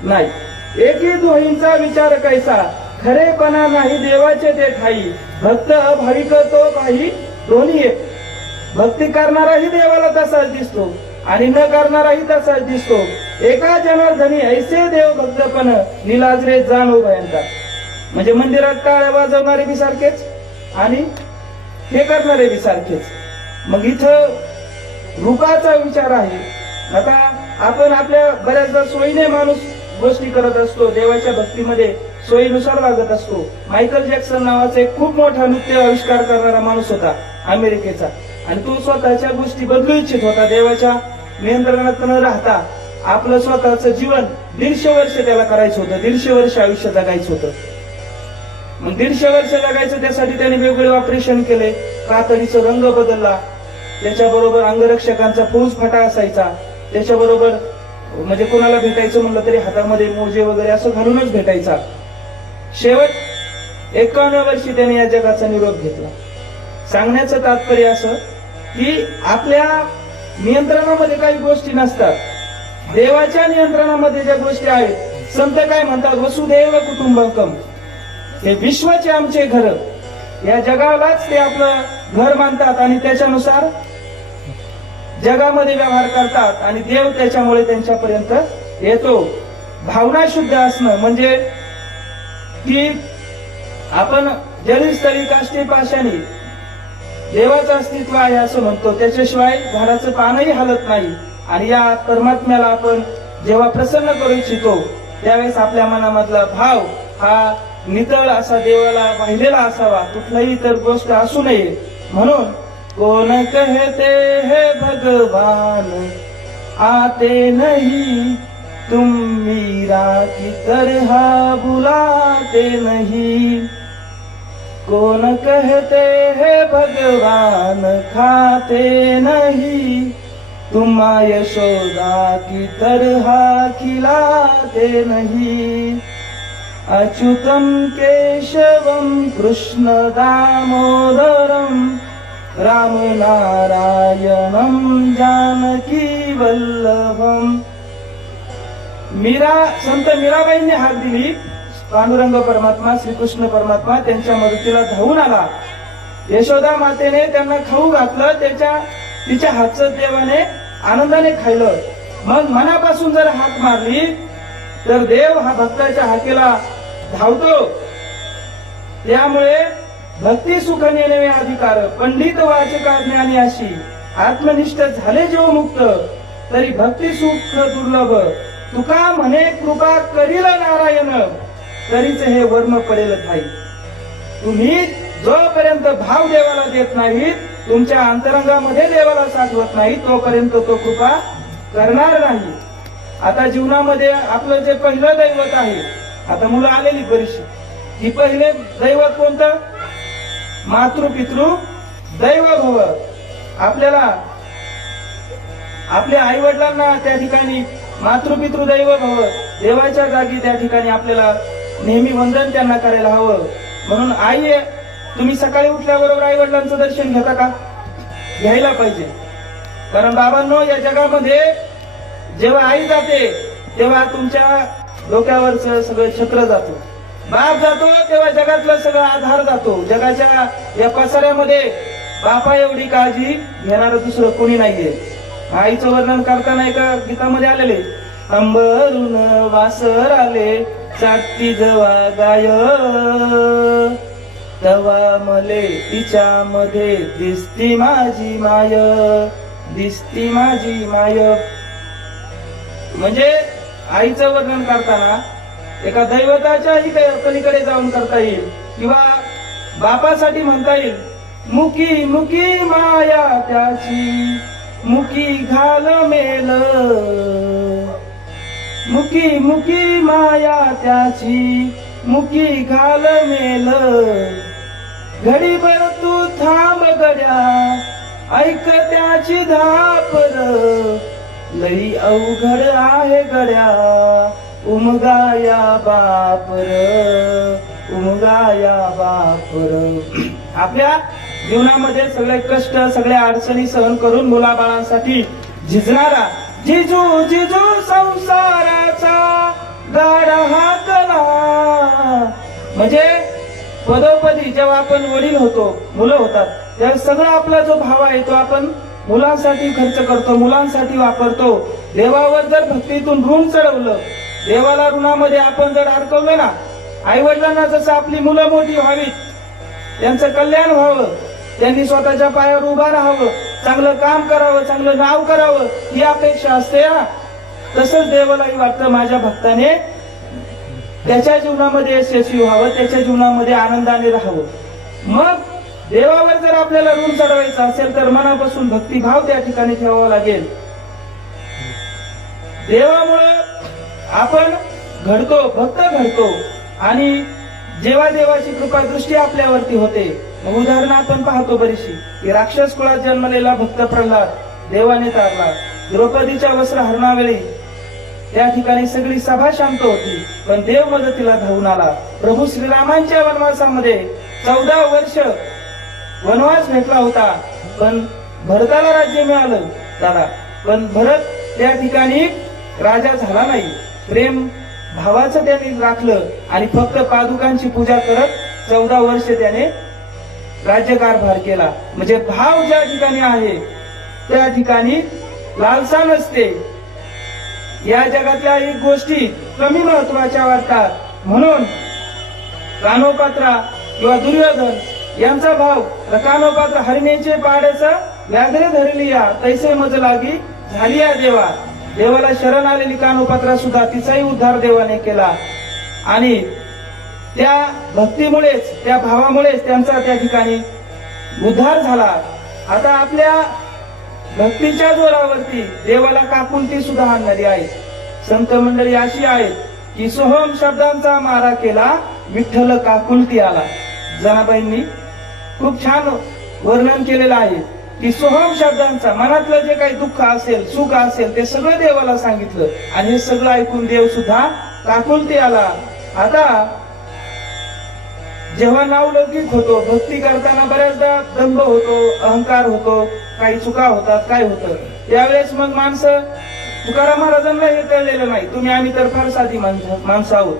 नाही. एकी दोहींचा विचार कैसा, खरेपणा नाही देवाचे ते ठाई, भक्त भाविक तो काही दोन्ही एक. भक्ती करणाराही देवाला तसाच दिसतो आणि न करणाराही तसाच दिसतो. एका जनार्दनी ऐसे देव भक्तपण, निलाजरे जाणो भयंता. म्हणजे मंदिरात टाळ्या वाजवणारे बी सारखेच आणि हे करणारे बी सारखेच. मग इथं रूपाचा विचार आहे. आता आपण आपल्या बऱ्याचदा सोयीने माणूस गोष्टी करत असतो, देवाच्या भक्तीमध्ये सोयीनुसार वागत असतो. मायकल जॅक्सन नावाचा एक खूप मोठा नृत्य आविष्कार करणारा माणूस होता अमेरिकेचा, आणि तो स्वतःच्या गोष्टी बदलू इच्छित होता. देवाच्या नियंत्रणात न राहता आपलं स्वतःचं जीवन 150 वर्ष त्याला करायचं होतं, 150 वर्ष आयुष्य जगायचं होतं. मग 150 वर्ष जगायचं, त्यासाठी त्याने वेगवेगळे ऑपरेशन केले. कातडीचा रंग बदलला, त्याच्याबरोबर अंगरक्षकांचा फौजफाटा असायचा, त्याच्याबरोबर म्हणजे कोणाला भेटायचं म्हणलं तरी हातामध्ये मोजे वगैरे असं घालूनच भेटायचा. शेवट 51 वर्षी त्याने या जगाचा निरोप घेतला. सांगण्याचं तात्पर्य असं की आपल्या नियंत्रणामध्ये काही गोष्टी नसतात, देवाच्या नियंत्रणामध्ये ज्या गोष्टी आहेत. संत काय म्हणतात, वसुदैव कुटुंबकम, हे विश्वाचे आमचे घर. या जगालाच ते आपलं घर मानतात आणि त्याच्यानुसार जगामध्ये व्यवहार करतात आणि देव त्याच्यामुळे त्यांच्यापर्यंत येतो. भावना शुद्ध असणं म्हणजे की आपण जलस्थळी काष्टी पाशाणी देवाचं अस्तित्व आहे असं म्हणतो, त्याच्याशिवाय झाडाचं पानही हलत नाही. आणि या परमात्म्याला आपण जेव्हा प्रसन्न करू इच्छितो त्यावेळेस आपल्या मनामधला भाव हा नितळ असा देवाला वाहिलेला असावा, कुठलाही इतर गोष्ट असू नये. म्हणून कोण कहते है भगवान आते नहीं, तुम मीरा की तरह बुलाते नहीं. कौन कहते हैं भगवान खाते नहीं, तुम यशोदा की तरह खिलाते नहीं. अच्युतम केशवम कृष्ण दामोदरम, राम नारायणम जानकी वल्लभम. संत मीराबाईंनी हाक दिली. पांडुरंग परमात्मा, श्रीकृष्ण परमात्मा त्यांच्या मदतीला धावून आला. यशोदा मातेने त्यांना खाऊ घातलं, तिच्या हातचं देवाने आनंदाने खाल्लं. मग मनापासून जर हाक मारली तर देव हा भक्ताच्या हाकेला धावतो. त्यामुळे भक्ती सुख नेणे अधिकार, पंडित वाचका ज्ञानी अशी, आत्मनिष्ठ झाले जीव मुक्त, तरी भक्ती सुख दुर्लभ. तुका म्हणे कृपा करील नारायण, तरीच हे वर्म पडेल ठाई. तुम्ही जोपर्यंत भाव देवाला देत नाहीत, तुमच्या अंतरंगामध्ये देवाला साठवत नाही, तोपर्यंत तो कृपा करणार नाही. आता जीवनामध्ये आपलं जे पहिलं दैवत आहे, आता मुलं आलेली बरीचशी, ही पहिले दैवत कोणतं? मातृपितृ दैव भव. आपल्याला आपल्या आई वडिलांना त्या ठिकाणी मातृपितृ दैव भव, देवाच्या जागी त्या ठिकाणी आपल्याला नेहमी वंदन त्यांना करायला हवं. म्हणून आई, तुम्ही सकाळी उठल्याबरोबर आई वडिलांचं दर्शन घेता का? घ्यायला पाहिजे. कारण बाबांनो, या जगामध्ये जेव्हा आई जाते तेव्हा तुमच्या डोक्यावरचं सगळं छत्र जातो. बाप जातो तेव्हा जगातला सगळा आधार जातो. जगाच्या या पसाऱ्यामध्ये बापा एवढी काळजी घेणारं दुसरं कोणी नाहीये. आईचं वर्णन करताना एका गीतामध्ये आलेले, अंबरून वासर आले चाटती जवा गाय, तवा मले तिच्यामध्ये दिसती माझी माय, दिसती माझी माय. म्हणजे आईचं वर्णन करताना एका दैवताच्याही पलीकडे जाऊन करता येईल, किंवा बापासाठी म्हणता येईल, मुकी मुकी माया त्याची मुकी घाल मेल, मुकी मुकी माया त्याची मुकी घाल मेल. घडीभर तू थांब गड्या, ऐक त्याची धापर, लई अवघड आहे गड्या, उमगाया बापर, उमगाया बापर. आपल्या जीवनामध्ये सगळे कष्ट, सगळ्या अडचणी सहन करून मुलाबाळांसाठी झिजणारा जिजू जिजू संसाराचा गाडा हा पदोपदी जेव्हा आपण वडील होतो, मुलं होतात, तेव्हा सगळा आपला जो भाव आहे तो आपण मुलांसाठी खर्च करतो, मुलांसाठी वापरतो. देवावर जर भक्तीतून ऋण चढवलं, देवाला ऋणामध्ये आपण जर अडकवलं ना, आई वडिलांना जसं आपली मुलं मोठी व्हावीत, त्यांचं कल्याण व्हावं, त्यांनी स्वतःच्या पायावर उभा राहावं, चांगलं काम करावं, चांगलं नाव करावं, ही अपेक्षा असते ना. तसंच देवालाही वाटतं माझ्या भक्ताने त्याच्या जीवनामध्ये यशस्वी व्हावं, त्याच्या जीवनामध्ये आनंदाने राहावं. मग देवावर जर आपल्याला ऋण चढवायचं असेल तर मनापासून भक्तिभाव त्या ठिकाणी ठेवावा लागेल. देवामुळं आपण घडतो, भक्त घडतो, आणि जेव्हा देवाची कृपा दृष्टी आपल्यावरती होते. मग उदाहरण आपण पाहतो बरीचशी, की राक्षस कुळात जन्मलेला भक्त प्रल्हाद देवाने तारला. द्रौपदीच्या वस्त्र हरणावेळी त्या ठिकाणी सगळी सभा शांत होती, पण देव मदतीला धावून आला. प्रभू श्रीरामांच्या वनवासामध्ये 14 वर्ष वनवास भेटला होता, पण भरताला राज्य मिळालं दादा, पण भरत त्या ठिकाणी राजा झाला नाही. प्रेम भावाचं त्यांनी राखलं आणि फक्त पादुकांची पूजा करत 14 वर्ष त्याने राज्यकारभार केला. म्हणजे भाव ज्या ठिकाणी आहे त्या ठिकाणी लालसा नसते. या जगातल्या एक गोष्टी कमी महत्वाच्या वाटतात. म्हणून कानोपात्रा किंवा दुर्योधन यांचा भाव, कानोपात्र हरणेचे पाडच व्याघ्रे धरलिया तैसे मज लागी झालिया देवा. देवाला शरण आलेली कानोपात्रा सुद्धा तिचाही उद्धार देवाने केला, आणि त्या भक्तीमुळेच, त्या भावामुळेच त्यांचा त्या ठिकाणी उद्धार झाला. आता आपल्या भक्तीच्या जोरावरती देवाला काकुलती सुद्धा आणणारी आहे. संत मंडळी अशी आहेत की सोहम शब्दांचा मारा केला, विठ्ठल काकुलती आला. जनाबाईंनी खूप छान वर्णन केलेलं आहे की सोहम शब्दांचा, मनातलं जे काही दुःख असेल, सुख असेल, ते सगळं देवाला सांगितलं, आणि हे सगळं ऐकून देव सुद्धा काकुलती आला. आता जेव्हा नावलौकिक होतो, भक्ती करताना बऱ्याचदा दंभ होतो, अहंकार होतो, काही चुका होतात, काय होतं त्यावेळेस मग माणसं, तुकाराम महाराजांना हे कळलेलं नाही. आम्ही तर फार साधी माणसं आहोत.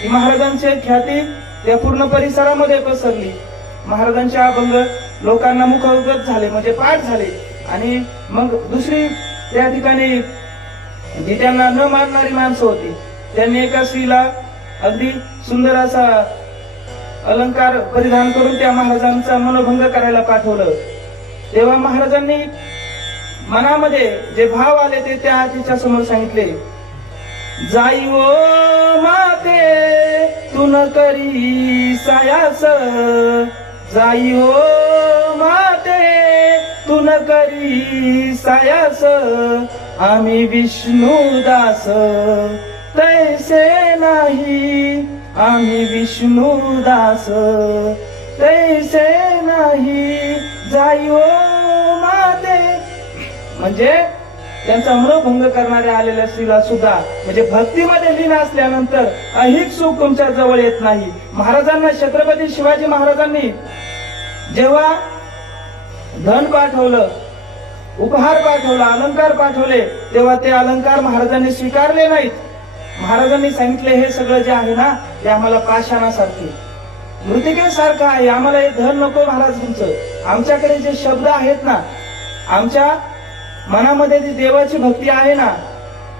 ही महाराजांची ख्याती त्या पूर्ण परिसरामध्ये पसरली. महाराजांचे अभंग लोकांना मुखोद्गत झाले, म्हणजे पाठ झाले. आणि मग दुसरी त्या ठिकाणी जी त्यांना न मारणारी माणसं होती, त्यांनी एका स्त्रीला अगदी सुंदर असा अलंकार परिधान करून त्या महाराजांचा मनोभंग करायला पाठवलं. तेव्हा महाराजांनी मनामध्ये जे भाव आले ते त्या तिच्या समोर सांगितले. जाई ओ माते तू न करी सायास, जाई ओ माते तू न करी सायास, आम्ही विष्णुदास तैसे नाही, आम्ही विष्णुदास तैसे नाही, जाई ओ माते. म्हणजे त्यांचा मनोभंग करणाऱ्या आलेल्या स्त्रीला सुद्धा, म्हणजे भक्तीमध्ये लीन असल्यानंतर अहिक सुख तुमच्या जवळ येत नाही. महाराजांना, छत्रपती शिवाजी महाराजांनी जेव्हा धन पाठवलं, उपहार पाठवला, अलंकार पाठवले, तेव्हा ते अलंकार महाराजांनी स्वीकारले नाहीत. महाराजांनी सांगितले, हे सगळं जे आहे ना ते आम्हाला पाषाणासारखे, मृतिकेसारखं आहे, आम्हाला हे धन नको महाराज तुमचं. आमच्याकडे जे शब्द आहेत ना, आमच्या मनामध्ये जी देवाची भक्ती आहे ना,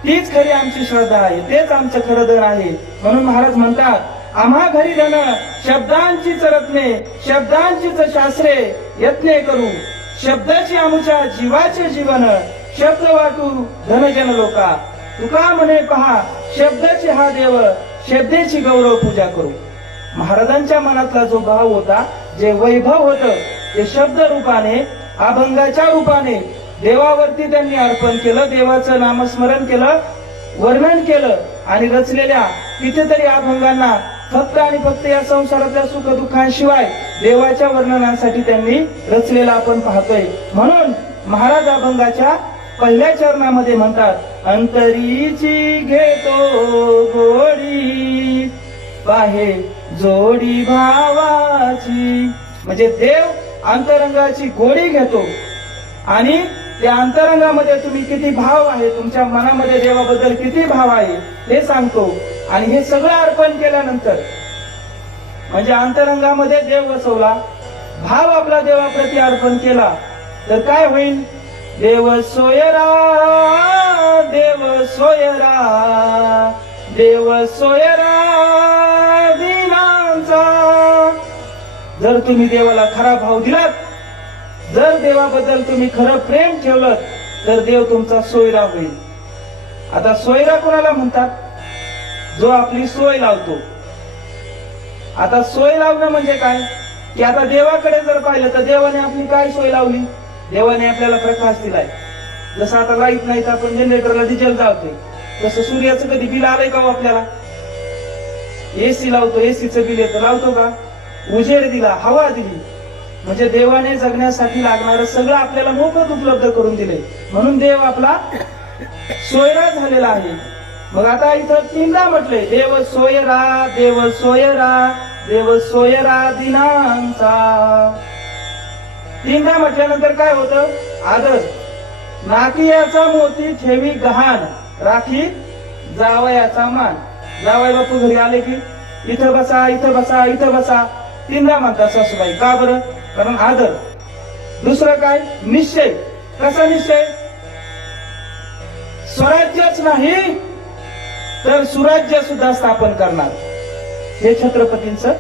तीच खरी आमची श्रद्धा आहे, तेच आमचं खरं धन आहे. म्हणून महाराज म्हणतात, आम्हा घरी धन शब्दांचीच रत्ने, शब्दांचीच शास्त्रे यत्ने करू, शब्दाची आमच्या जीवाचे जीवन, शब्द वाटू धनजन लोका. तुका म्हणे पहा शब्दाची हा देव, शब्देची गौरव पूजा करू. महाराजांच्या मनातला जो भाव होता, जे वैभव होतं, ते शब्द रूपाने, अभंगाच्या रूपाने देवावरती त्यांनी अर्पण केलं. देवाचं नामस्मरण केलं, वर्णन केलं, आणि रचलेल्या कितीतरी अभंगांना फक्त आणि फक्त या संसारातल्या सुख दुःखांशिवाय देवाच्या वर्णनासाठी त्यांनी रचलेला आपण पाहतोय. म्हणून महाराज अभंगाच्या पहिल्या चरणामध्ये म्हणतात, अंतरीची घेतो गोडी, पाहे जोडी भावाची. म्हणजे देव अंतरंगाची गोडी घेतो, आणि त्या अंतरंगामध्ये तुम्ही किती भाव आहे, तुमच्या मनामध्ये देवाबद्दल किती भाव आहे हे सांगतो. आणि हे सगळं अर्पण केल्यानंतर म्हणजे अंतरंगामध्ये देव वसवला, भाव आपला देवाप्रती अर्पण केला, तर काय होईल? देव सोयरा, देव सोयरा, देव सोयरा दिनांचा. जर तुम्ही देवाला खरा भाव दिलात, जर देवाबद्दल तुम्ही खरं प्रेम ठेवलं, तर देव तुमचा सोयरा होईल. आता सोयरा कोणाला म्हणतात? जो आपली सोय लावतो. आता सोय लावणं म्हणजे काय? की आता देवाकडे जर पाहिलं तर देवाने आपली काय सोय लावली? देवाने आपल्याला प्रकाश दिलाय. जसं आता लाईट नाही तर आपण जनरेटरला डिझेल लावतोय, तसं सूर्याचं कधी बिल आलंय का आपल्याला? एसी लावतो, एसीचं बिल येतं, लावतो का? उजेड दिला, हवा दिली, म्हणजे देवाने जगण्यासाठी लागणारं सगळं आपल्याला मोफत उपलब्ध करून दिले. म्हणून देव आपला सोयरा झालेला आहे. मग आता इथं तीनदा म्हटले, देव सोयरा, देव सोयरा, देव सोयरा दिनांचा. तीनदा म्हटल्यानंतर काय होतं? आदर. नाकियाचा मोती ठेवी गहाण, राखी जावयाचा मान. जावई बापू घरी आले की इथं बसा, इथं बसा, इथं बसा, तीनदा म्हणतात सासूबाई. का बरं? कारण आदर. दुसरं काय? निश्चय. कसा निश्चय? स्वराज्यच नाही तर सुराज्य सुद्धा स्थापन करणार, हे छत्रपतींचं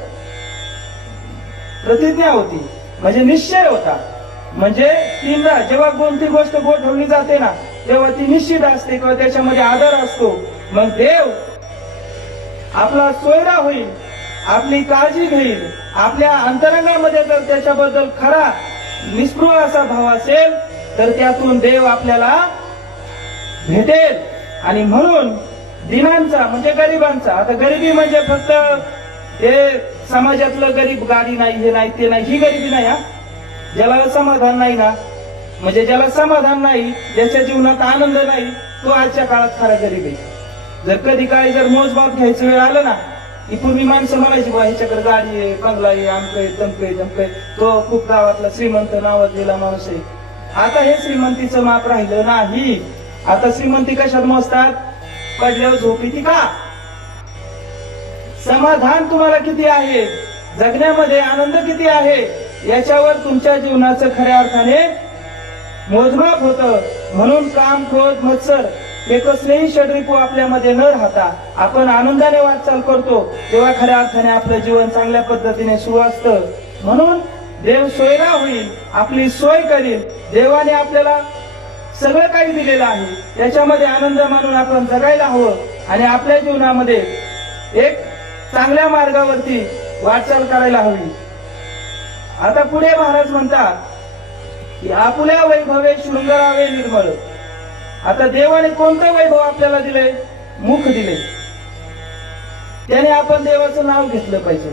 प्रतिज्ञा होती, म्हणजे निश्चय होता. म्हणजे तीनदा जेव्हा कोणती गोष्ट गोठवली जाते ना, तेव्हा ती निश्चित असते किंवा त्याच्यामध्ये आदर असतो. मग देव आपला सोयरा होईल, आपली काळजी घेईल. आपल्या अंतरंगामध्ये जर त्याच्याबद्दल खरा निस्पृह असा भाव असेल, तर त्यातून देव आपल्याला भेटेल. आणि म्हणून दिनांचा म्हणजे गरिबांचा. आता गरिबी म्हणजे फक्त हे समाजातलं गरीब, गाडी नाही, हे नाही, ते नाही, ही गरिबी नाही. हा, ज्याला समाधान नाही ना, म्हणजे ज्याला समाधान नाही, ज्याच्या जीवनात आनंद नाही, तो आजच्या काळात खरा गरीब आहे. जर कधी काय जर मोजमाप घ्यायचं वेळ आलं ना, की पूर्वी माणसं म्हणायची बा ह्याच्याकडे गाडी आहे, बंगला आहे, आमकय तमकय जमकय, तो खूप गावातला श्रीमंत नावाजलेला माणूस आहे. आता हे श्रीमंतीचं माप राहिलं नाही. आता श्रीमंती कशात मोजतात? पडल्यावर झोप येते का? समाधान तुम्हाला किती आहे, जगण्यामध्ये आनंद किती आहे, याच्यावर तुमच्या जीवनाचं खऱ्या अर्थाने मोजमाप होतं. म्हणून काम, क्रोध, मत्सर हे कसलेही षड्रिपू आपल्यामध्ये न राहता आपण आनंदाने वाटचाल करतो, तेव्हा खऱ्या अर्थाने आपलं जीवन चांगल्या पद्धतीने सुरू असतं. म्हणून देव सोयरा होईल, आपली सोय करील. देवाने आपल्याला सगळं काही दिलेलं आहे, त्याच्यामध्ये आनंद मानून आपण जगायला हवं आणि आपल्या जीवनामध्ये एक चांगल्या मार्गावरती वाटचाल करायला हवी. आता पुढे महाराज म्हणतात की आपुल्या वैभवे शृंगारावे निर्मळ. आता देवाने कोणतं वैभव आपल्याला दिले? मुख दिले. त्याने आपण देवाचं नाव घेतलं पाहिजे.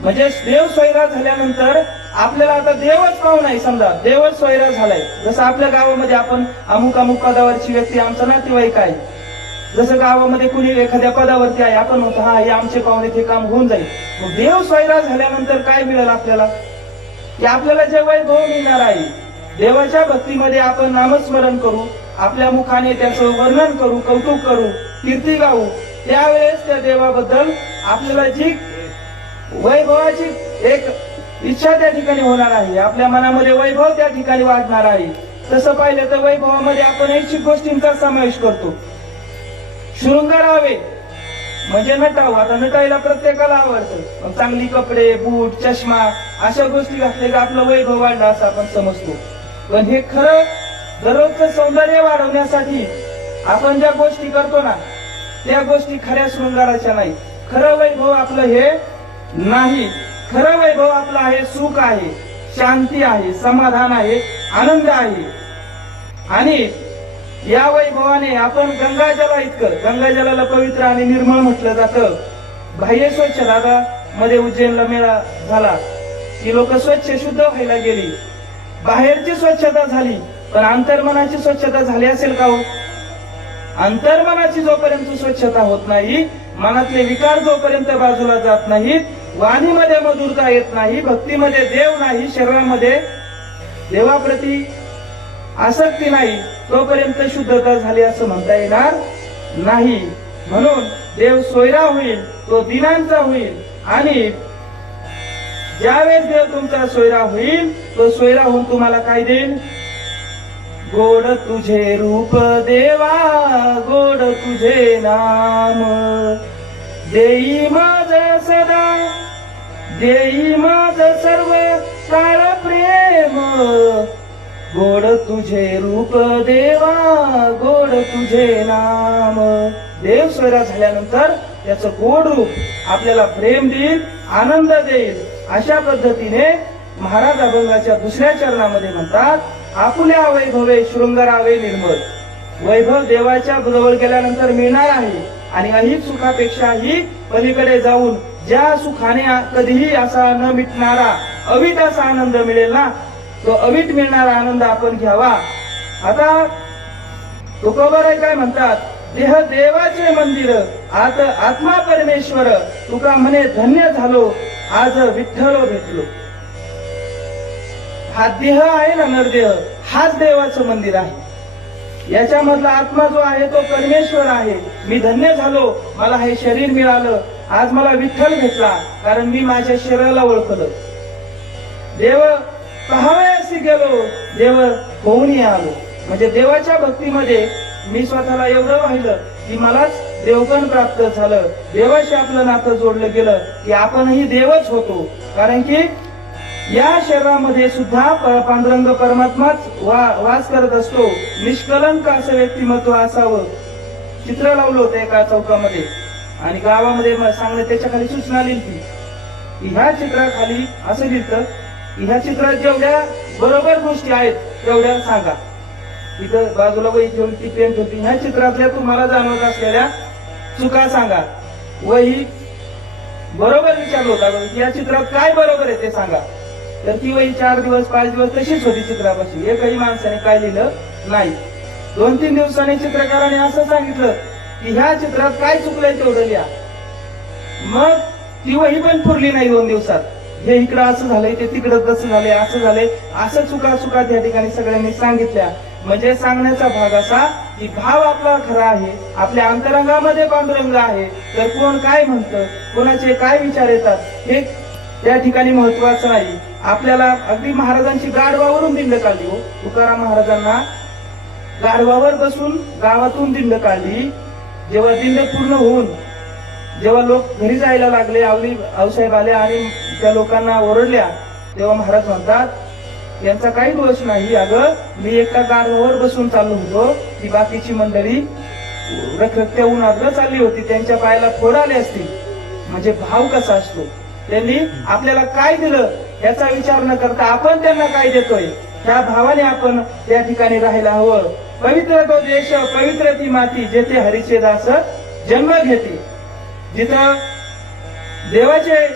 म्हणजे देव सोयरा झाल्यानंतर आपल्याला आता देवच पाहू नाही, समजा देवच सोयरा झालाय. जसं आपल्या गावामध्ये आपण अमुक अमुक पदावरची व्यक्ती आमचा नातेवाईक आहे, जसं गावामध्ये कुणी एखाद्या पदावरती आहे, आपण म्हणतो हा हे आमचे पाहुणे, ते काम होऊन जाईल. मग देव सोयरा झाल्यानंतर काय मिळेल आपल्याला? की आपल्याला जे वैभव मिळणार आहे, देवाच्या भक्तीमध्ये आपण नामस्मरण करू, आपल्या मुखाने त्याचं वर्णन करू, कौतुक करू, कीर्ती गाऊ. त्यावेळेस त्या देवाबद्दल आपल्याला जी वैभवाची एक इच्छा त्या ठिकाणी होणार आहे, आपल्या मनामध्ये वैभव त्या ठिकाणी वाढणार आहे. तसं पाहिलं तर वैभवामध्ये आपण ऐच्छिक गोष्टींचा समावेश करतो. शृंगारावे म्हणजे नटावं. आता नटायला प्रत्येकाला आवडतं, मग चांगली कपडे, बूट, चष्मा अशा गोष्टी घातल्या की आपलं वैभव वाढलं असं आपण समजतो. पण हे खरं दररोजचं सौंदर्य वाढवण्यासाठी आपण ज्या गोष्टी करतो ना, त्या गोष्टी खऱ्या शृंगाराच्या नाही. खरं वैभव आपलं हे नाही. खरं वैभव आपलं आहे सुख आहे, शांती आहे, समाधान आहे, आनंद आहे. आणि या वैभवाने आपण गंगाजला इतकं, गंगाजलाला पवित्र आणि निर्मळ म्हटलं जातं. बाह्य स्वच्छता, आता मध्ये उज्जैनला मेळा झाला की लोक स्वच्छ शुद्ध व्हायला गेली, बाहेरची स्वच्छता झाली, पण अंतर्मनाची स्वच्छता झाली असेल का हो? अंतर्मनाची जोपर्यंत स्वच्छता होत नाही, मनातले विकार जोपर्यंत बाजूला जात नाहीत, वाणीमध्ये मधुरता येत नाही, भक्तीमध्ये देव नाही, शरीरामध्ये देवाप्रती आसक्ती नाही, तोपर्यंत शुद्धता झाली असं म्हणता येणार नाही. म्हणून देव सोयरा होईल, तो दिनांचा होईल आणि ज्यावेळेस देव तुमचा सोयरा होईल, तो सोयरा होऊन तुम्हाला काय देईल? गोड तुझे रूप देवा, गोड तुझे नाम, देई माझ सदा, देई माझ सर्व काळ प्रेम, गोड तुझे रूप देवा, गोड तुझे नाम. देव सोयरा झाल्यानंतर त्याचं गोड रूप आपल्याला प्रेम देईल, आनंद देईल. अशा पद्धतीने महाराज अभंगाच्या दुसऱ्या चरणामध्ये म्हणतात, आपुल्या वैभवे शृंगारावे निर्मळ. वैभव देवाच्या जवळ गेल्यानंतर मिळणार आहे आणि अहित सुखापेक्षाही पलीकडे जाऊन ज्या सुखाने कधीही असा न मिटणारा अविट असा आनंद मिळेल ना, तो अविट मिळणारा आनंद आपण घ्यावा. आता तुकोबाराय काय म्हणतात, देह देवाचे मंदिर, आत आत्मा परमेश्वर, तुका म्हणे धन्य झालो, आज विठ्ठल भेटलो. हा देह आहे ना, नरदेह, हाच देवाचं मंदिर आहे. याच्यामधला आत्मा जो आहे तो परमेश्वर आहे. मी धन्य झालो, मला हे शरीर मिळालं, आज मला विठ्ठल भेटला, कारण मी माझ्या शरीराला ओळखलं. देव पहावयासी गेलो, देव होऊन आलो. म्हणजे देवाच्या भक्तीमध्ये मी स्वतःला एवढं वाहिलं की मलाच देवपण प्राप्त झालं. देवाशी आपलं नातं जोडलं गेलं की आपणही देवच होतो. कारण की या शरीरामध्ये सुद्धा पांडुरंग परमात्माच वास करत असतो. निष्कलंक असं व्यक्तिमत्व असावं. चित्र लावलं होतं एका चौकामध्ये आणि गावामध्ये सांगणं, त्याच्या खाली सूचना लिहिली की ह्या चित्राखाली असं लिहितं की ह्या चित्रात जेवढ्या बरोबर गोष्टी आहेत तेवढ्या सांगा. इथं बाजूला वही ठेवली, ती पेन ठेवली, ह्या चित्रातल्या तुम्हाला जाणवत असलेल्या चुका सांगा. वही बरोबर विचारलं होता की या चित्रात काय बरोबर आहे ते सांगा. तर ती वही 4 दिवस 5 दिवस तशीच होती चित्रापाशी. एकही माणसाने काय लिहिलं नाही. 2-3 दिवसांनी चित्रकाराने असं सांगितलं की ह्या चित्रात काय चुकलंय तेवढं लिहा. मग ती वही पण पुरली नाही 2 दिवसात. हे इकडं असं झालंय, ते तिकडं तसं झालंय, असं झालंय, असं चुका त्या ठिकाणी सगळ्यांनी सांगितल्या. म्हणजे सांगण्याचा भाग असा की भाव आपला खरा आहे, आपल्या अंतरंगामध्ये पांडुरंग आहे. तर कोण काय म्हणतं, कोणाचे काय विचार येतात हे त्या ठिकाणी महत्वाचं नाही. आपल्याला अगदी महाराजांची गाढवावरून दिंड काढली. हो, तुकाराम महाराजांना गाढवावर बसून गावातून दिंड काढली. जेव्हा दिंड पूर्ण होऊन जेव्हा लोक घरी जायला लागले, आऊसाहेब आले आणि त्या लोकांना ओरडल्या, तेव्हा महाराज म्हणतात यांचा काही दोष नाही. अगं मी एका गाढवावर बसून चाललो होतो, ती बाकीची मंडळी रखरखत्या उन्हात चालली होती, त्यांच्या पायाला फोड आले असतील. म्हणजे भाव कसा असतो. त्यांनी आपल्याला काय दिलं याचा विचार न करता आपण त्यांना काय देतोय त्या भावाने आपण त्या ठिकाणी राहायला हवं. पवित्र तो देश, पवित्र ती माती, जेथे हरीचे दास जन्म घेते. जिथं देवाचे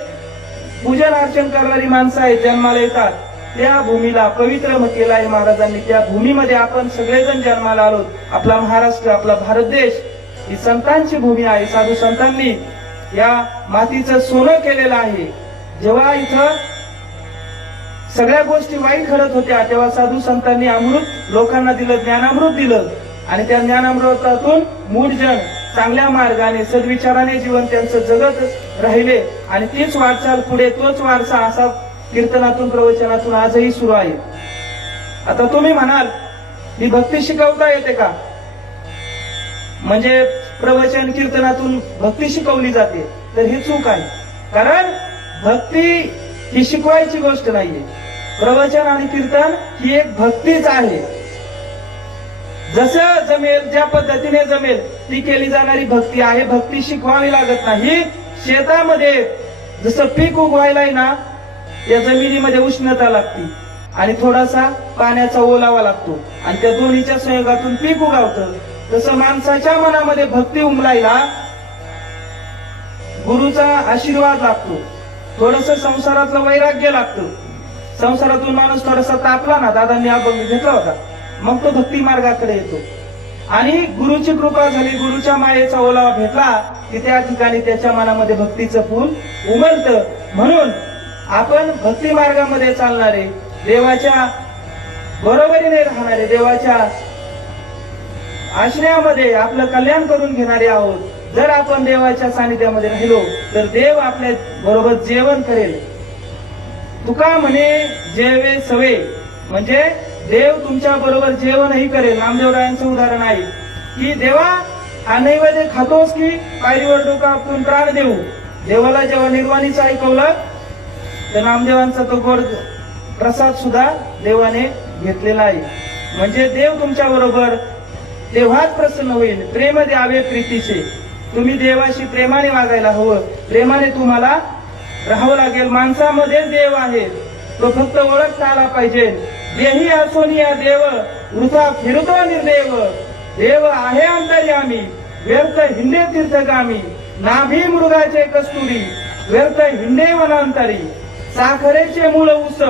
पूजन अर्चन करणारी माणसं आहेत, जन्माला येतात, त्या भूमीला पवित्र म्हटलेलं आहे महाराजांनी. त्या भूमीमध्ये आपण सगळेजण जन्माला आलो. आपला महाराष्ट्र, आपला भारत देश ही संतांची भूमी आहे. साधू संतांनी या मातीचं सोनं केलेलं आहे. जेव्हा इथं सगळ्या गोष्टी वाईट घडत होत्या तेव्हा साधू संतांनी अमृत लोकांना दिलं, ज्ञानामृत दिलं. आणि त्या ज्ञानामृतातून मूळ जन चांगल्या मार्गाने सद्विचाराने जीवन त्यांचं जगत राहिले. आणि तीच वाटचाल पुढे, तोच वारसा असा कीर्तनातून प्रवचनातून आजही सुरू आहे. आता तुम्ही म्हणाल ही भक्ती शिकवता येते का? म्हणजे प्रवचन कीर्तनातून भक्ती शिकवली जाते, तर ही चूक आहे. कारण भक्ती ही शिकवायची गोष्ट नाहीये. प्रवचन आणि कीर्तन ही एक भक्तीच आहे. जसं जमेल, ज्या पद्धतीने जमेल ती केली जाणारी भक्ती आहे. भक्ती शिकवावी लागत नाही. शेतामध्ये जसं पीक उगवायला आहे ना, त्या जमिनीमध्ये उष्णता लागते आणि थोडासा पाण्याचा ओलावा लागतो आणि त्या दोन्हीच्या संयोगातून पीक उगवतं. तसं माणसाच्या मनामध्ये भक्ती उमलायला गुरुचा आशीर्वाद लागतो, थोडस संसारातलं वैराग्य लागतं. संसारातून माणूस थोडासा तापला ना, दादांनी अभंग घेतला होता, मग तो भक्ती मार्गाकडे येतो. आणि गुरुची कृपा झाली, गुरुच्या मायेचा ओलावा भेटला की त्या ठिकाणी त्याच्या मनामध्ये भक्तीचं फूल उमलतं. म्हणून आपण भक्ती मार्गामध्ये चालणारे, देवाच्या बरोबरीने राहणारे, देवाच्या आश्रयामध्ये आपलं कल्याण करून घेणारे आहोत. जर आपण देवाच्या सानिध्यामध्ये राहिलो तर देव आपल्या बरोबर जेवण करेल. तुका म्हणे जेवे सवे, म्हणजे देव तुमच्या बरोबर जेवणही करेल. नामदेवरायांचं उदाहरण आहे की देवा हा नैवेद्य खातोस की पायरीवर डोकं आपटून प्राण देऊ. देवाला जेव्हा निर्वाणीचं ऐकवलं तर नामदेवांचा तो गोड प्रसाद सुद्धा देवाने घेतलेला आहे. म्हणजे देव तुमच्या बरोबर तेव्हाच प्रसन्न होईल. प्रेम द्यावे प्रीतीचे, तुम्ही देवाशी प्रेमाने वागायला हवं, प्रेमाने तुम्हाला राहावं लागेल. माणसामध्ये देव आहे, तो फक्त ओळखता आला पाहिजे. देही असोनिया देव वृथा फिरतो निर्देव, देव आहे अंतर्यामी व्यर्थ हिंडे तीर्थगामी. नाभी मृगाचे कस्तुरी व्यर्थ हिंडे वनांतरी, साखरेचे मूळ ऊस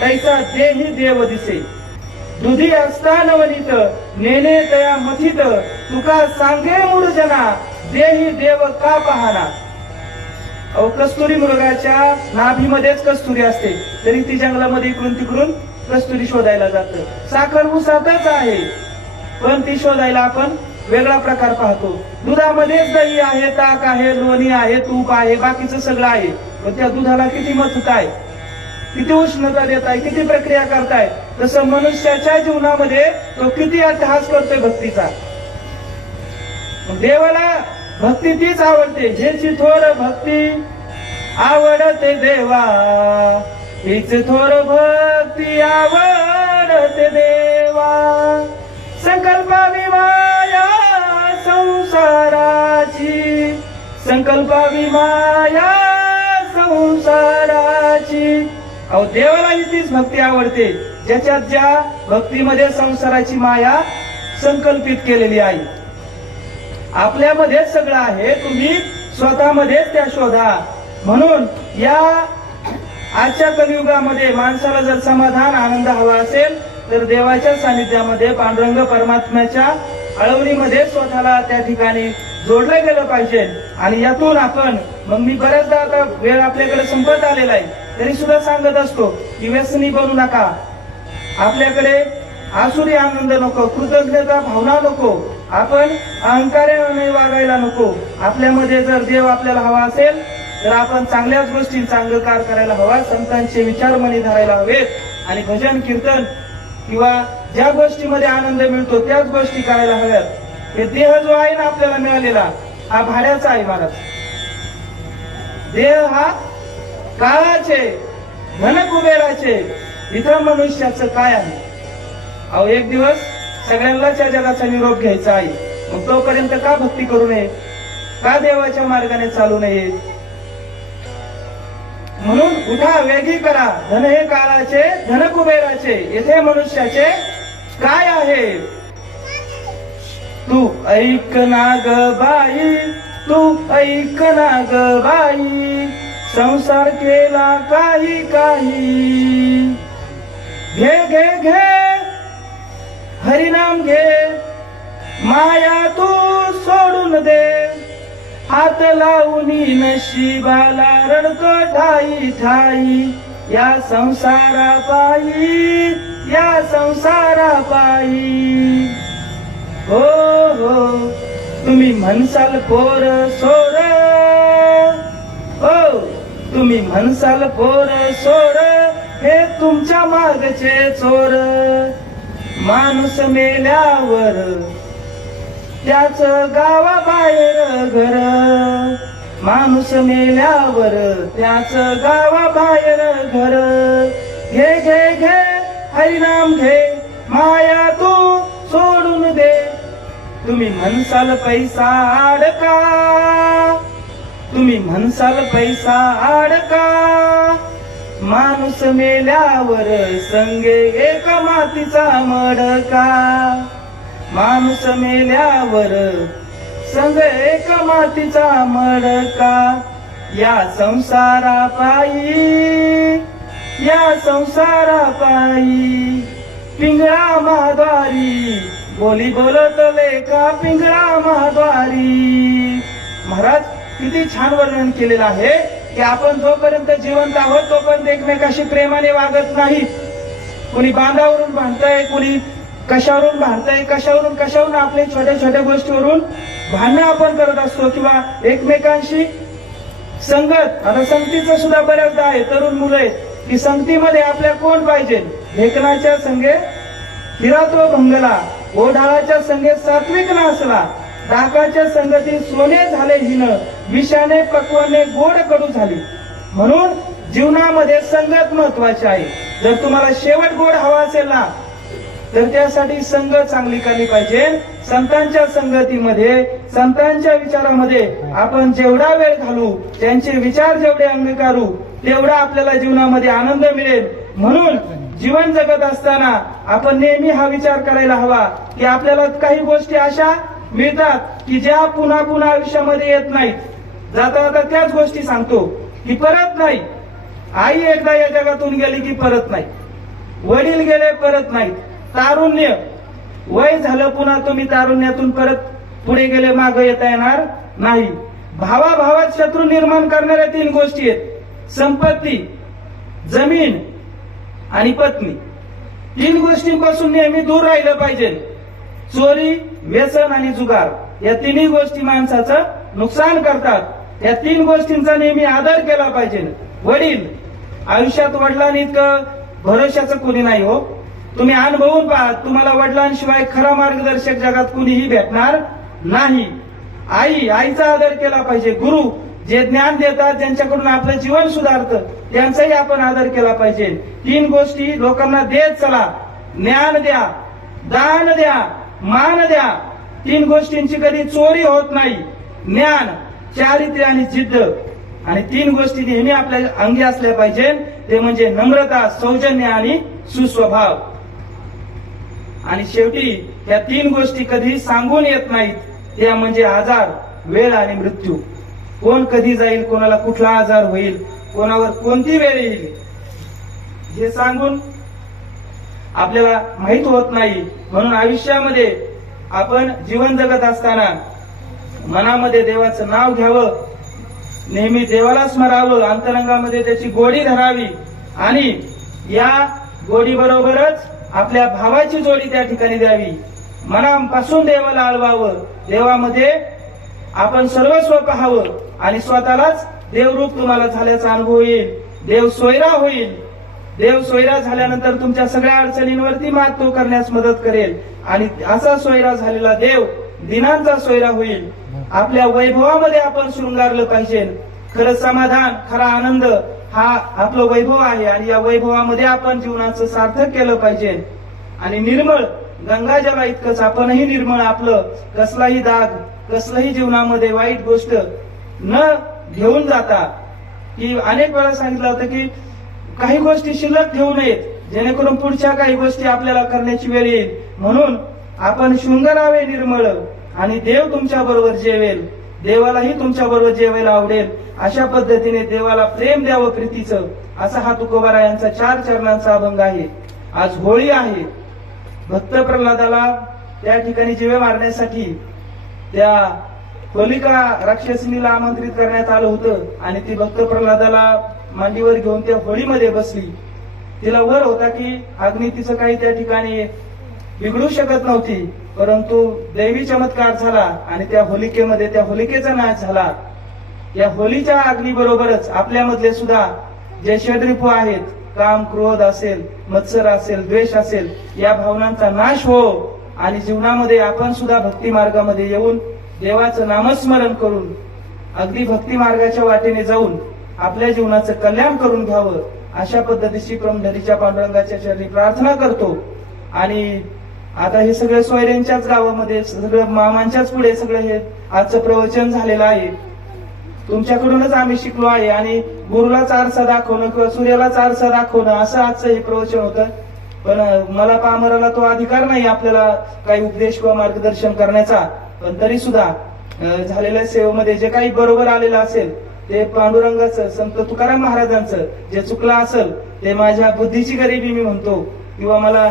तैसा देही देव दिसे. दुधी असतान वनित नेने तया मथित, तुका सांगे मूळ जना देही देव का पाहना. अहो कस्तुरी मृगाच्या नाभीमध्येच कस्तुरी असते, तरी ती जंगलामध्ये इकडून तिकडून कस्तुरी शोधायला जातं. साखर ऊसातच आहे, पण ती शोधायला आपण वेगळा प्रकार पाहतो. दुधामध्येच दही आहे, ताक आहे, लोणी आहे, तूप आहे, बाकीचं सगळं आहे, पण त्या दुधाला किती मथुत आहे, किती उष्णता देत आहे, किती प्रक्रिया करताय. तसं मनुष्याच्या जीवनामध्ये तो किती अट्टहास करतोय भक्तीचा. देवाला भक्ती तीच आवडते, ज्याची थोर भक्ती आवडते देवा, हीच थोर भक्ती आवडते देवा. संकल्पावी माया संसाराची, संकल्पावी माया संसाराची. अहो देवालाही तीच भक्ती आवडते, ज्याच्यात ज्या भक्तीमध्ये संसाराची माया संकल्पित केलेली आहे. आपल्यामध्येच सगळं आहे, तुम्ही स्वतःमध्येच त्या शोधा. म्हणून या आजच्या कलियुगामध्ये माणसाला जर समाधान आनंद हवा असेल तर देवाच्या सानिध्यामध्ये पांडुरंग परमात्म्याच्या आळवणीमध्ये स्वतःला त्या ठिकाणी जोडलं गेलं पाहिजे. आणि यातून आपण मग मी बऱ्याचदा आता वेळ आपल्याकडे संपत आलेला आहे तरी सुद्धा सांगत असतो की व्यसनी बनू नका. आपल्याकडे आसुरी आनंद नको, कृतज्ञता भावना नको, आपण अहंकाराने वागायला नको. आपल्यामध्ये जर देव आपल्याला हवा असेल तर आपण चांगल्याच गोष्टींचा अंगीकार करायला हवा, संतांचे विचार मनी धरायला हवेत आणि भजन कीर्तन किंवा ज्या गोष्टीमध्ये आनंद मिळतो त्याच गोष्टी करायला हव्यात. हे देह जो आहे ना आपल्याला मिळालेला हा भाड्याचा आहे महाराज. देह हा काळाचे धन कुबेराचे, इथं मनुष्याचं काय आहे. अहो एक दिवस सगळ्यांनाच या जगाचा निरोप घ्यायचा आहे, मग तोपर्यंत का भक्ती करू नये, का देवाच्या मार्गाने चालू नये. म्हणून उठा वेगी करा, धन हे काळाचे धन कुबेराचे, येथे मनुष्याचे काय आहे. तू ऐक ना ग बाई, तू ऐक ना ग बाई, संसार केला काही काही. घे घे घे हरिनाम घे, माया तू सोडून दे. हात लावूनी नशिबाला रडतो ठाई ठाई, या संसारा पायी, या संसारा पायी. हो हो तुम्ही म्हणसाल पोर सोर, हो तुम्ही म्हणसाल पोर सोर, हे तुमच्या मागचे चोर. माणूस मेल्यावर त्याच गावाबाहेर घर, माणूस मेल्यावर त्याच गावाबाहेर घर. घे घे घे हरिनाम घे, माया तू सोडून दे. तुम्ही म्हणसाल पैसा अडका, तुम्ही म्हणसाल पैसा अडका, माणूस मेल्यावर संगे एक मातीचा मडका. माणूस मेल्यावर संग एक मातीचा मडका. या संसारा पायी, या संसारा पायी. पिंगळा महाद्वारी बोली बोलत लेखा, पिंगळा महाद्वारी. महाराज किती छान वर्णन केलेलं आहे की आपण जोपर्यंत जिवंत आहोत तोपर्यंत एकमेकाशी प्रेमाने वागत नाही. कोणी बांधावरून भांडतंय, कोणी कशावरून भांडतंय, कशावरून आपल्या छोट्या छोट्या गोष्टीवरून भांडणं आपण करत असतो किंवा एकमेकांशी संगत. आता संगतीचं सुद्धा बऱ्याचदा आहे, तरुण मुलं आहेत की संगतीमध्ये आपल्या कोण पाहिजे. ढेकणाच्या संगे हिरा तो भंगला, ओढाळाच्या संगे सात्विक नासला, डाकाच्या संगती सोने झाले हिन, विषाने पक्वाने गोड कडू झाली. म्हणून जीवनामध्ये संगत महत्वाची आहे. जर तुम्हाला शेवट गोड हवा असेल ना, तर त्यासाठी संगत चांगली केली पाहिजे. संतांच्या संगतीमध्ये, संतांच्या विचारामध्ये आपण जेवढा वेळ घालू, त्यांचे विचार जेवढे अंगीकारू, तेवढा आपल्याला जीवनामध्ये आनंद मिळेल. म्हणून जीवन जगत असताना आपण नेहमी हा विचार करायला हवा की आपल्याला काही गोष्टी अशा मिळतात की ज्या पुन्हा पुन्हा आयुष्यामध्ये येत नाहीत. जाता जाता त्याच गोष्टी सांगतो की परत नाही. आई एकदा या जगातून गेली की परत नाही, वडील गेले परत नाहीत, तारुण्य वय झालं पुन्हा तुम्ही तारुण्यातून परत पुढे गेले मागे येता येणार नाही. भावाभावात शत्रू निर्माण करणाऱ्या 3 गोष्टी आहेत. संपत्ती, जमीन आणि पत्नी. 3 गोष्टींपासून नेहमी दूर राहिलं पाहिजे. चोरी, व्यसन आणि जुगार या 3 गोष्टी माणसाचं नुकसान करतात. या 3 गोष्टींचा नेहमी आदर केला पाहिजे. वडील, आयुष्यात वडिलांनी इतकं भरोशाचं कोणी नाही हो. तुम्ही अनुभवून पहा, तुम्हाला वडिलांशिवाय खरा मार्गदर्शक जगात कुणीही भेटणार नाही. आई, आईचा आदर केला पाहिजे. गुरु, जे ज्ञान देतात, ज्यांच्याकडून आपलं जीवन सुधारतं, त्यांचाही आपण आदर केला पाहिजे. 3 गोष्टी लोकांना देत चला. ज्ञान द्या, दान द्या, मान द्या. 3 गोष्टींची कधी चोरी होत नाही. ज्ञान, चारित्र्य आणि जिद्द. आणि 3 गोष्टी नेहमी आपल्या अंगी असल्या पाहिजे. ते म्हणजे नम्रता, सौजन्य आणि सुस्वभाव. आणि शेवटी या 3 गोष्टी कधी सांगून येत नाहीत. त्या म्हणजे आजार, वेळ आणि मृत्यू. कोण कधी जाईल, कोणाला कुठला आजार होईल, कोणावर कोणती वेळ येईल, हे सांगून आपल्याला माहित होत नाही. म्हणून आयुष्यामध्ये आपण जीवन जगत असताना मनामध्ये देवाचं नाव घ्यावं, नेहमी देवाला स्मरावं, अंतरंगामध्ये त्याची गोडी धरावी आणि या गोडी बरोबरच आपल्या भावाची जोडी त्या ठिकाणी द्यावी. मनापासून देवाला आळवावं. देवामध्ये आपण सर्वस्व पाहावं आणि स्वतःलाच देवरूप तुम्हाला झाल्याचा अनुभव येईल. देव सोयरा होईल. देव सोयरा झाल्यानंतर तुमच्या सगळ्या अडचणींवरती मात तो करण्यास मदत करेल. आणि असा सोयरा झालेला देव दिनांचा सोयरा होईल. आपल्या वैभवामध्ये आपण शृंगारलं पाहिजे. खरं समाधान, खरा आनंद हा आपलं वैभव आहे आणि या वैभवामध्ये आपण जीवनाचं सार्थक केलं पाहिजे. आणि निर्मळ गंगाजला इतकंच आपणही निर्मळ, आपलं कसलाही दाग, कसलाही जीवनामध्ये वाईट गोष्ट न घेऊन जाता. की अनेक वेळा सांगितलं होतं की काही गोष्टी शिल्लक ठेवू नयेत, जेणेकरून पुढच्या काही गोष्टी आपल्याला करण्याची वेळ येईल. म्हणून आपण शृंगारावे निर्मळ आणि देव तुमच्या बरोबर जेवेल, देवालाही तुमच्या बरोबर जेवायला आवडेल. अशा पद्धतीने देवाला प्रेम द्यावं प्रीतीचं, असा हा तुकोबारा यांचा 4 चरणांचा अभंग आहे. आज होळी आहे. भक्त प्रल्हादाला त्या ठिकाणी जीवे मारण्यासाठी त्या होलिका राक्षसिनीला आमंत्रित करण्यात आलं होतं आणि ती भक्त प्रल्हादाला मांडीवर घेऊन त्या होळीमध्ये बसली. तिला वर होता की अग्नी तिचं काही त्या ठिकाणी बिघडू शकत नव्हती, परंतु दैवी चमत्कार झाला आणि त्या होलिकेमध्ये त्या होलिकेचा नाश झाला. या होलीच्या अग्नीबरोबरच आपल्यामधले सुद्धा जे षड्रिपू आहेत, काम, क्रोध असेल, मत्सर असेल, द्वेष असेल, या भावनांचा नाश हो आणि जीवनामध्ये आपण सुद्धा भक्ती मार्गामध्ये येऊन देवाचं नामस्मरण करून अगदी भक्ती मार्गाच्या वाटेने जाऊन आपल्या जीवनाचं कल्याण करून घ्यावं, अशा पद्धतीची पंढरीच्या पांडुरंगाच्या चरणी प्रार्थना करतो. आणि आता हे सगळं सोयऱ्यांच्याच गावामध्ये, सगळं मामांच्याच पुढे सगळं हे आजचं प्रवचन झालेलं आहे. तुमच्याकडूनच आम्ही शिकलो आहे आणि गुरुलाच आरसा दाखवणं किंवा सूर्यालाच आरसा दाखवणं असं आजचं हे प्रवचन होतं. पण मला पामराला तो अधिकार नाही आपल्याला काही उपदेश किंवा मार्गदर्शन करण्याचा. पण तरी सुद्धा झालेल्या सेवेमध्ये जे काही बरोबर आलेलं असेल ते पांडुरंगाचं, संत तुकाराम महाराजांचं जे चुकलं असेल ते माझ्या बुद्धीची गरिबी मी म्हणतो, किंवा मला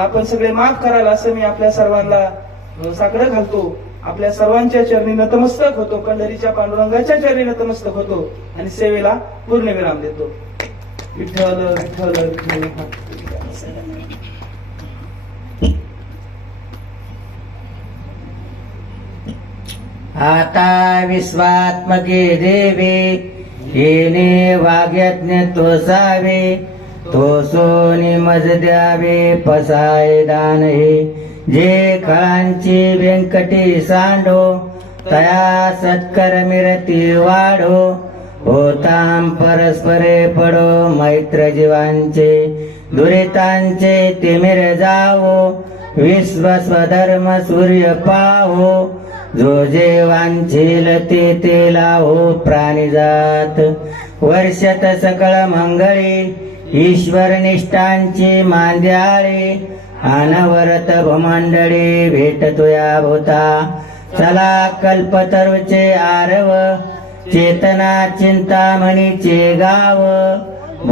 आपण सगळे माफ कराल असं मी आपल्या सर्वांना साकडं घालतो. आपल्या सर्वांच्या चरणी नतमस्तक होतो, पंढरीच्या पांडुरंगाच्या चरणी नतमस्तक होतो आणि सेवेला पूर्ण विराम देतो. विठ्ठल विठ्ठल विठ्ठल. आता विश्वात्मके देवे येणे वाग्यज्ञ तोसावे, तो सोनी मज द्यावे पसाय दान हे. जे खळांची व्यंकटी सांडो, तया सत्कर मिरती वाढो. होताम परस्परे पडो मैत्र जीवांचे, दुरितांचे तिमिर जावो. विश्व स्वधर्म सूर्य पाहो, जो जे वांछील ते लावो प्राणिजात. वर्षत सकळ मंगळी, ईश्वर निष्ठांची मांद्याळी. अनवरत भूमंडळी भेटतोया भूता. चला कल्पतरूचे आरव, चेतना चिंतामणीचे गाव.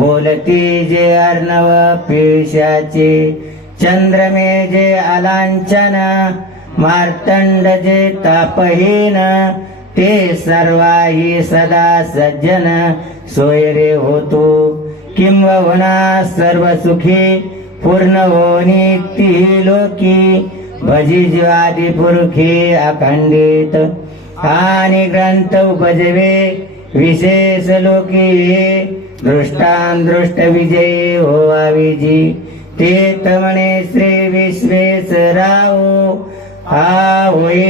बोलती जे अर्णव पिळशाचे, चंद्रमे जे अलांछन. मार्तंड जे तापहीन, ते सर्वाही सदा सज्जन. सोयरे होतो किंबहुना सर्व सुखी, पूर्ण होनी ती लोकी. भजी जीवादी पुरखी अखंडित, आणि ग्रंथ उपजवे विशेष लोकी. दृष्टांदृष्ट विजयी होवाविजी, ते तमणे श्री विश्वेश्वराव. हा होय